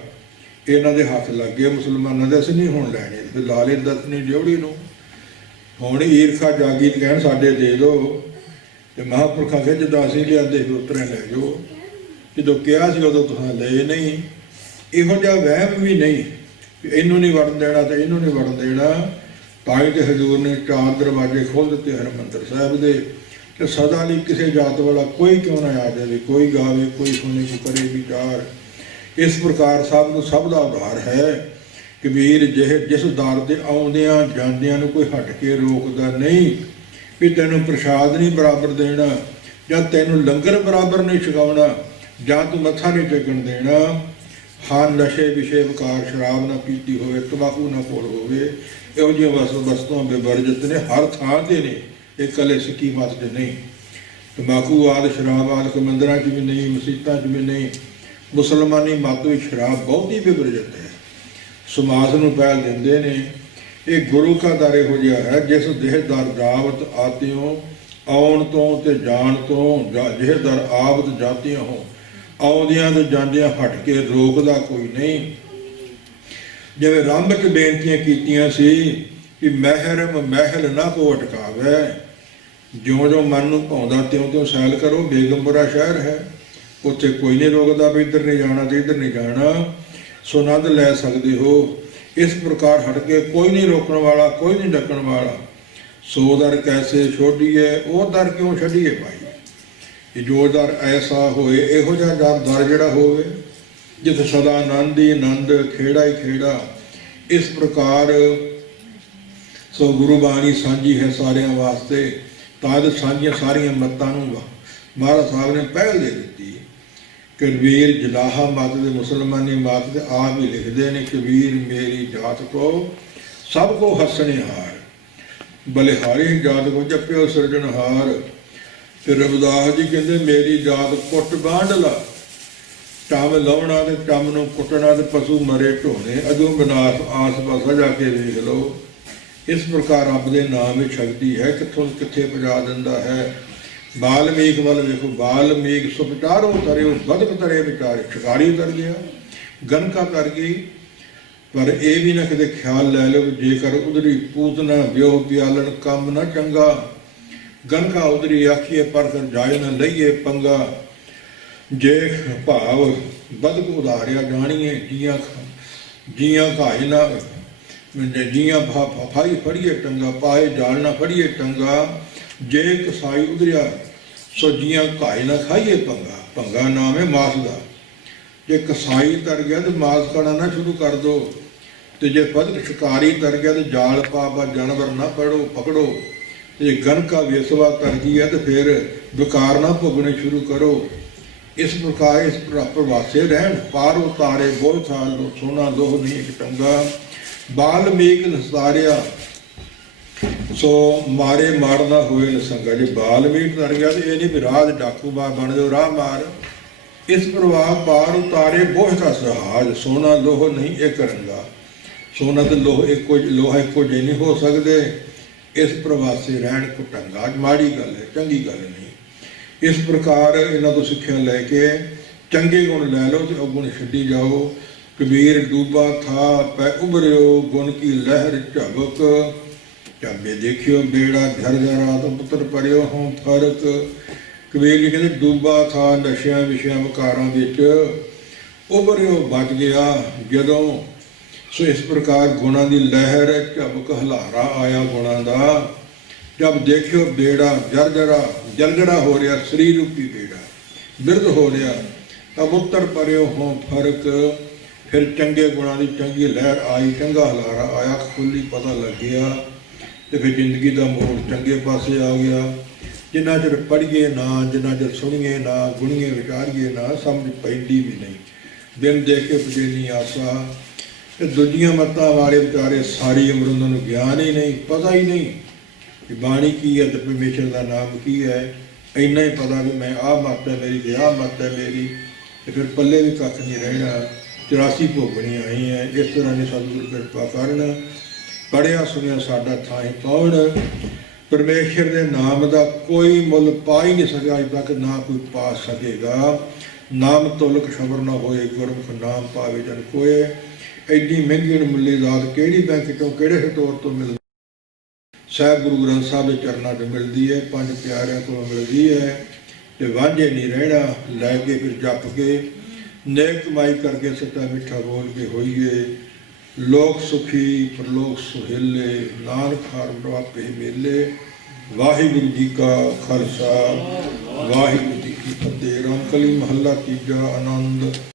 ਇਹਨਾਂ ਦੇ ਹੱਥ ਲੱਗ ਗਏ ਮੁਸਲਮਾਨਾਂ ਦੇ, ਅਸੀਂ ਨਹੀਂ ਹੁਣ ਲੈਣੇ। ਫਿਰ ਲਾ ਲਏ ਦਸਵੀਂ ਡਿਉੜੀ ਨੂੰ। ਹੁਣ ਈਰਖਾ ਜਾਗੀ ਤੇ ਕਹਿਣ ਸਾਡੇ ਦੇ ਦਿਓ, ਤੇ ਮਹਾਂਪੁਰਖਾਂ ਕਹਿੰਦੇ ਜਦੋਂ ਅਸੀਂ ਲਿਆਂਦੇ ਸੀ ਉਤਰੇ ਲੈ ਜਾਓ, ਜਦੋਂ ਕਿਹਾ ਸੀ ਉਦੋਂ ਤੁਸੀਂ ਲਏ ਨਹੀਂ। ਇਹੋ ਜਿਹਾ ਵਹਿਮ ਵੀ ਨਹੀਂ ਵੀ ਇਹਨੂੰ ਨਹੀਂ ਵੜਨ ਦੇਣਾ ਤੇ ਇਹਨੂੰ ਨਹੀਂ ਵੜਨ ਦੇਣਾ। ਤਾਂ ਹੀ ਤੇ ਹਜ਼ੂਰ ਨੇ 4 ਦਰਵਾਜ਼ੇ ਖੋਲ੍ਹ ਦਿੱਤੇ ਹਰਿਮੰਦਰ ਸਾਹਿਬ ਦੇ, ਕਿ ਸਦਾ ਲਈ ਕਿਸੇ ਜਾਤ ਵਾਲਾ ਕੋਈ ਕਿਉਂ ਨਾ ਆ ਜਾਵੇ, ਕੋਈ ਗਾਵੇ, ਕੋਈ ਸੁਣੇ, ਕੋਈ ਕਰੇ ਵਿਚਾਰ। ਇਸ ਪ੍ਰਕਾਰ ਸਭ ਨੂੰ ਸਭ ਦਾ ਆਧਾਰ ਹੈ। ਕਬੀਰ ਜਿਸ ਦਰ ਦੇ ਆਉਂਦਿਆਂ ਜਾਂਦਿਆਂ ਨੂੰ ਕੋਈ ਹਟ ਕੇ ਰੋਕਦਾ ਨਹੀਂ ਵੀ ਤੈਨੂੰ ਪ੍ਰਸ਼ਾਦ ਨਹੀਂ ਬਰਾਬਰ ਦੇਣਾ, ਜਾਂ ਤੈਨੂੰ ਲੰਗਰ ਬਰਾਬਰ ਨਹੀਂ ਛਕਾਉਣਾ, ਜਾਂ ਤੂੰ ਮੱਥਾ ਨਹੀਂ ਟੇਕਣ ਦੇਣਾ। ਹਾਂ ਨਸ਼ੇ ਵਿਸ਼ੇ ਵਿਕਾਰ, ਸ਼ਰਾਬ ਨਾ ਪੀਤੀ ਹੋਵੇ, ਤੰਬਾਕੂ ਨਾ ਕੋਲ ਹੋਵੇ, ਇਹੋ ਜਿਹੀਆਂ ਵਸਤੂਆਂ ਬੇਵਰਜਿਤ ਨੇ, ਹਰ ਥਾਂ 'ਤੇ ਨੇ, ਇਹ ਇਕੱਲੇ ਸਿੱਖੀ ਮੱਤ 'ਚ ਨਹੀਂ। ਤੰਬਾਕੂ ਆਦਿ, ਸ਼ਰਾਬ ਆਦਿ ਮੰਦਿਰਾਂ 'ਚ ਵੀ ਨਹੀਂ, ਮਸੀਤਾਂ 'ਚ ਵੀ ਨਹੀਂ। ਮੁਸਲਮਾਨੀ ਮੱਤ ਵਿੱਚ ਸ਼ਰਾਬ ਬਹੁਤ ਹੀ ਬੇਵਰਜਿਤ ਹੈ, ਸਮਾਜ ਨੂੰ ਪਹਿਲ ਦਿੰਦੇ ਨੇ। ਇਹ ਗੁਰੂ ਕਾ ਦਰ ਇਹੋ ਜਿਹਾ ਹੈ ਜਿਸ ਦੇਹ ਦਰ ਜਾਵਤ ਆਤਿਓ, ਆਉਣ ਤੋਂ ਤੇ ਜਾਣ ਤੋਂ, ਜਿਹੇ ਦਰ ਆਵਤ ਜਾਤੀਆਂ ਹੋ, ਆਉਂਦਿਆਂ ਤੇ ਜਾਂਦਿਆਂ ਹਟ ਕੇ ਰੋਕਦਾ ਕੋਈ ਨਹੀਂ। ਜਿਵੇਂ ਰੰਭ 'ਚ ਬੇਨਤੀਆਂ ਕੀਤੀਆਂ ਸੀ ਕਿ ਮਹਿਰਮ ਮਹਿਲ ਨਾ ਕੋ ਅਟਕਾਵੇ, ਜਿਉਂ ਜਿਉਂ ਮਨ ਨੂੰ ਭਾਉਂਦਾ ਤਿਉਂ ਤਿਉਂ ਸੈਲ ਕਰੋ। ਬੇਗਮਪੁਰਾ ਸ਼ਹਿਰ ਹੈ, ਉੱਥੇ ਕੋਈ ਨਹੀਂ ਰੋਕਦਾ ਵੀ ਇੱਧਰ ਨਹੀਂ ਜਾਣਾ ਤੇ ਇੱਧਰ ਨਹੀਂ ਜਾਣਾ, ਸੋ ਆਨੰਦ ਲੈ ਸਕਦੇ ਹੋ। ਇਸ ਪ੍ਰਕਾਰ ਹਟ ਕੇ ਕੋਈ ਨਹੀਂ ਰੋਕਣ ਵਾਲਾ, ਕੋਈ ਨਹੀਂ ਡੱਕਣ ਵਾਲਾ। ਸੋ ਦਰ ਕੈਸੇ ਛੋਡੀਏ, ਉਹ ਦਰ ਕਿਉਂ ਛੱਡੀਏ ਭਾਈ। ਕਿ ਜੋ ਦਰ ਐਸਾ ਹੋਏ, ਇਹੋ ਜਿਹਾ ਦਰ ਜਿਹੜਾ ਹੋਵੇ ਜਿੱਥੇ ਸਦਾ ਆਨੰਦ ਹੀ ਆਨੰਦ, ਖੇੜਾ ਹੀ ਖੇੜਾ। ਇਸ ਪ੍ਰਕਾਰ ਸੋ ਗੁਰੂ ਬਾਣੀ ਸਾਂਝੀ ਹੈ ਸਾਰਿਆਂ ਵਾਸਤੇ। ਤਾਂ ਸਾਂਝੀਆਂ ਸਾਰੀਆਂ ਮੱਤਾਂ ਨੂੰ ਮਹਾਰਾਜ ਸਾਹਿਬ ਨੇ ਪਹਿਲ ਦੇ ਦਿੱਤੀ। ਕਬੀਰ ਜਲਾਹਾ ਮਤ ਦੇ, ਮੁਸਲਮਾਨੀ ਮਤ ਦੇ ਆਪ ਹੀ ਲਿਖਦੇ ਨੇ, ਕਬੀਰ ਮੇਰੀ ਜਾਤ ਕੋ ਸਭ ਕੋ ਹੱਸਣਹਾਰ, ਬਲਿਹਾਰੀ ਜਾਤ ਕੋ ਜਪਿਓ ਸਿਰਜਣਹਾਰ। ਤੇ ਰਵਿਦਾਸ ਜੀ ਕਹਿੰਦੇ ਮੇਰੀ ਜਾਤ ਕੁੱਟ ਬਾਂਢਲਾ, ਟੰਮ ਲਾਉਣਾ ਤੇ ਟੰਮ ਨੂੰ ਕੁੱਟਣਾ, ਤੇ ਪਸ਼ੂ ਮਰੇ ਢੋਣੇ, ਅਜੋ ਵਿਨਾਸ਼ ਆਸ ਪਾਸਾ ਜਾ ਕੇ ਵੇਖ ਲਓ। ਇਸ ਪ੍ਰਕਾਰ ਰੱਬ ਦੇ ਨਾਮ ਵਿੱਚ ਸ਼ਕਤੀ ਹੈ, ਕਿੱਥੋਂ ਕਿੱਥੇ ਪਹੁੰਚਾ ਦਿੰਦਾ ਹੈ। ਬਾਲਮੀਕ ਵੱਲ ਵੇਖੋ, ਬਾਲਮੀਕ ਸੁਪਟਾਰੋ ਤਰਿਓ, ਬਦਕ ਤਰੇ ਵਿਚਾਰੇ, ਸ਼ਿਕਾਰੀ ਤਰ ਗਿਆ, ਗਨਕਾ ਤਰ ਗਈ। ਪਰ ਇਹ ਵੀ ਨਾ ਕਿਤੇ ਖਿਆਲ ਲੈ ਲਓ ਜੇਕਰ ਉਧਰੀ ਪੂਤਨਾ ਵਿਓ ਪਿਆਲਣ ਕੰਮ ਨਾ ਚੰਗਾ, ਗਨਕਾ ਉਧਰੀ ਆਖੀਏ ਪਰ ਕਰ ਜਾਏ ਨਾ ਲਈਏ ਪੰਗਾ। ਜੇ ਭਾਵ ਬਦਕ ਉਧਾਰਿਆ ਜਾਣੀਏ, ਜੀਆਂ ਘਾਏ ਨਾ, ਜੀਆਂ ਫਾਈ ਫੜੀਏ ਟੰਗਾ, ਪਾਏ ਜਾਲ ਨਾ ਫੜੀਏ ਟੰਗਾ। ਜੇ ਕਸਾਈ ਉਧਰਿਆ ਸੋ ਜੀਆਂ ਘਾਏ ਨਾ ਖਾਈਏ ਪੰਗਾ, ਭੰਗਾ ਨਾਮ ਹੈ ਮਾਸ ਦਾ। ਜੇ ਕਸਾਈ ਤਰ ਗਿਆ ਤੇ ਮਾਸ ਖਾਣਾ ਨਾ ਸ਼ੁਰੂ ਕਰ ਦੋ, ਤੇ ਜੇ ਬਦਕ ਸ਼ਿਕਾਰੀ ਤਰ ਗਿਆ ਤੇ ਜਾਲ ਪਾ ਜਾਨਵਰ ਨਾ ਪਕੜੋ। ਤੇ ਗਨਕਾ ਵੇਸਵਾ ਤਰ ਗਈ ਹੈ ਤੇ ਫਿਰ ਵਿਕਾਰ ਨਾ ਭੋਗਣੇ ਸ਼ੁਰੂ ਕਰੋ। ਇਸ ਪ੍ਰਕਾਰ ਇਸ ਪ੍ਰਵਾਸੇ ਰਹਿਣ, ਪਾਰ ਉਤਾਰੇ ਬੋਝ ਥਾਲ ਸੋਨਾ ਲੋਹ ਨਹੀਂ ਇੱਕ ਟੰਗਾ। ਬਾਲਮੀਕ ਨਸਾਰਿਆ ਸੋ ਮਾਰੇ ਮਾਰਦਾ ਹੋਏ ਨਸੰਗਾ। ਜੇ ਬਾਲਮੀਕ ਤਰ ਗਿਆ ਤੇ ਇਹ ਨਹੀਂ ਵੀ ਰਾਹ ਡਾਕੂ ਬਾਰ ਬਣ ਜਾਓ, ਰਾਹ ਮਾਰ। ਇਸ ਪ੍ਰਵਾਹ ਪਾਰ ਉਤਾਰੇ ਬੋਝ ਦਾ ਸਹਾਜ, ਸੋਨਾ ਲੋਹ ਨਹੀਂ ਇੱਕ ਰੰਗਾ। ਸੋਨਾ ਤੇ ਲੋਹਾ ਇੱਕੋ ਜਿਹੇ ਨਹੀਂ ਹੋ ਸਕਦੇ। ਇਸ ਪ੍ਰਵਾਸੇ ਰਹਿਣ ਕੋ ਟੰਗਾ, ਮਾੜੀ ਗੱਲ ਹੈ, ਚੰਗੀ ਗੱਲ ਨਹੀਂ। ਇਸ ਪ੍ਰਕਾਰ ਇਹਨਾਂ ਤੋਂ ਸਿੱਖਿਆ ਲੈ ਕੇ ਚੰਗੇ ਗੁਣ ਲੈ ਲਓ ਤੇ ਅਵਗੁਣ ਛੱਡੀ ਜਾਓ। ਕਬੀਰ ਡੂਬਾ ਥਾ ਪੈ ਉਭਰਿਓ, ਗੁਣ ਕੀ ਲਹਿਰ ਝਬਕ, ਝਾਬੇ ਦੇਖਿਓ ਬੇੜਾ ਝਰਝਰਾ ਤੋਂ ਪੁੱਤਰ ਪੜਿਓ ਹੋਂ ਫਰਕ। ਕਬੀਰ ਜੀ ਕਹਿੰਦੇ ਡੂਬਾ ਥਾ ਨਸ਼ਿਆਂ ਵਿਸ਼ਿਆਂ ਵਿਕਾਰਾਂ ਵਿੱਚ, ਉਭਰਿਓ ਬਚ ਗਿਆ ਜਦੋਂ। ਸੋ ਇਸ ਪ੍ਰਕਾਰ ਗੁਣਾਂ ਦੀ ਲਹਿਰ ਝਬਕ ਹਲਾਰਾ ਆਇਆ ਗੁਣਾਂ ਦਾ। ਜਦ ਦੇਖਿਓ ਬੇੜਾ ਜਰਜਰਾ ਹੋ ਰਿਹਾ, ਸਰੀਰ ਰੂਪੀ ਬੇੜਾ ਬਿਰਧ ਹੋ ਰਿਹਾ, ਤਾਂ ਪੁੱਤਰ ਪਰਿਓ ਹੋਂ ਫਰਕ। ਫਿਰ ਚੰਗੇ ਗੁਣਾਂ ਦੀ ਚੰਗੀ ਲਹਿਰ ਆਈ, ਚੰਗਾ ਹਲਾਰਾ ਆਇਆ, ਖੁੱਲੀ ਪਤਾ ਲੱਗਿਆ, ਤੇ ਫਿਰ ਜ਼ਿੰਦਗੀ ਦਾ ਮੋੜ ਚੰਗੇ ਪਾਸੇ ਆ ਗਿਆ। ਜਿੰਨਾ ਚਿਰ ਪੜ੍ਹੀਏ ਨਾ, ਜਿੰਨਾ ਚਿਰ ਸੁਣੀਏ ਨਾ, ਗੁਣੀਏ ਵਿਚਾਰੀਏ ਨਾ, ਸਮਝ ਪੈਂਦੀ ਵੀ ਨਹੀਂ। ਦਿਨ ਦੇਖ ਕੇ ਪਜੇਨੀ ਆਸਾ। ਤੇ ਦੂਜੀਆਂ ਮੱਤਾਂ ਵਾਲੇ ਵਿਚਾਰੇ ਸਾਰੀ ਉਮਰ ਉਹਨਾਂ ਨੂੰ ਗਿਆਨ ਹੀ ਨਹੀਂ, ਪਤਾ ਹੀ ਨਹੀਂ ਕਿ ਬਾਣੀ ਕੀ ਹੈ ਤੇ ਪਰਮੇਸ਼ਰ ਦਾ ਨਾਮ ਕੀ ਹੈ। ਇੰਨਾ ਹੀ ਪਤਾ ਵੀ ਮੈਂ ਆਹ ਮੱਤ ਹੈ ਮੇਰੀ ਤੇ ਆਹ ਮੱਤ ਹੈ ਮੇਰੀ, ਤੇ ਫਿਰ ਪੱਲੇ ਵੀ ਕੱਖ ਨਹੀਂ ਰਹਿਣਾ। 84 ਭੋਗਣੀਆਂ ਆਈਆਂ। ਇਸ ਤਰ੍ਹਾਂ ਦੀ ਸਤਿਗੁਰੂ ਕਿਰਪਾ ਕਰਨ। ਪੜ੍ਹਿਆ ਸੁਣਿਆ ਸਾਡਾ ਥਾਂ ਹੀ ਕੌਣ। ਪਰਮੇਸ਼ਰ ਦੇ ਨਾਮ ਦਾ ਕੋਈ ਮੁੱਲ ਪਾ ਹੀ ਨਹੀਂ ਸਕਿਆ ਅਜੇ ਤੱਕ, ਨਾ ਕੋਈ ਪਾ ਸਕੇਗਾ। ਨਾਮ ਤੋਲਕ ਸ਼ਬਰ ਨਾ ਹੋਏ, ਗੁਰਮੁਖ ਨਾਮ ਪਾਵੇ ਜਨ ਕੋਏ। ਐਡੀ ਮਹਿੰਗੀ ਮੁੱਲੀ ਦਾਤ ਕਿਹੜੀ ਬੈਂਕ ਤੋਂ, ਕਿਹੜੇ ਸਟੋਰ ਤੋਂ ਮਿਲਦੀ। ਸਾਹਿਬ ਗੁਰੂ ਗ੍ਰੰਥ ਸਾਹਿਬ ਦੇ ਚਰਨਾਂ 'ਚ ਮਿਲਦੀ ਹੈ, ਪੰਜ ਪਿਆਰਿਆਂ ਕੋਲੋਂ ਮਿਲਦੀ ਹੈ ਤੇ ਵਾਂਝੇ ਨਹੀਂ ਰਹਿਣਾ, ਲੈ ਕੇ ਫਿਰ ਜਪ ਕੇ ਨੇਕ ਕਮਾਈ ਕਰਕੇ ਸੱਚਾ ਮਿੱਠਾ ਬੋਲ ਕੇ ਹੋਈਏ ਲੋਕ ਸੁਖੀ ਪਰਲੋਕ ਸੁਹੇਲੇ, ਨਾਨਕ ਹਰ ਪ੍ਰਭਾਪੇ ਮੇਲੇ। ਵਾਹਿਗੁਰੂ ਜੀ ਕਾ ਖਾਲਸਾ, ਵਾਹਿਗੁਰੂ ਜੀ ਕੀ ਫਤਿਹ। ਰਾਮਕਲੀ ਮਹੱਲਾ ਤੀਜਾ। ਆਨੰਦ।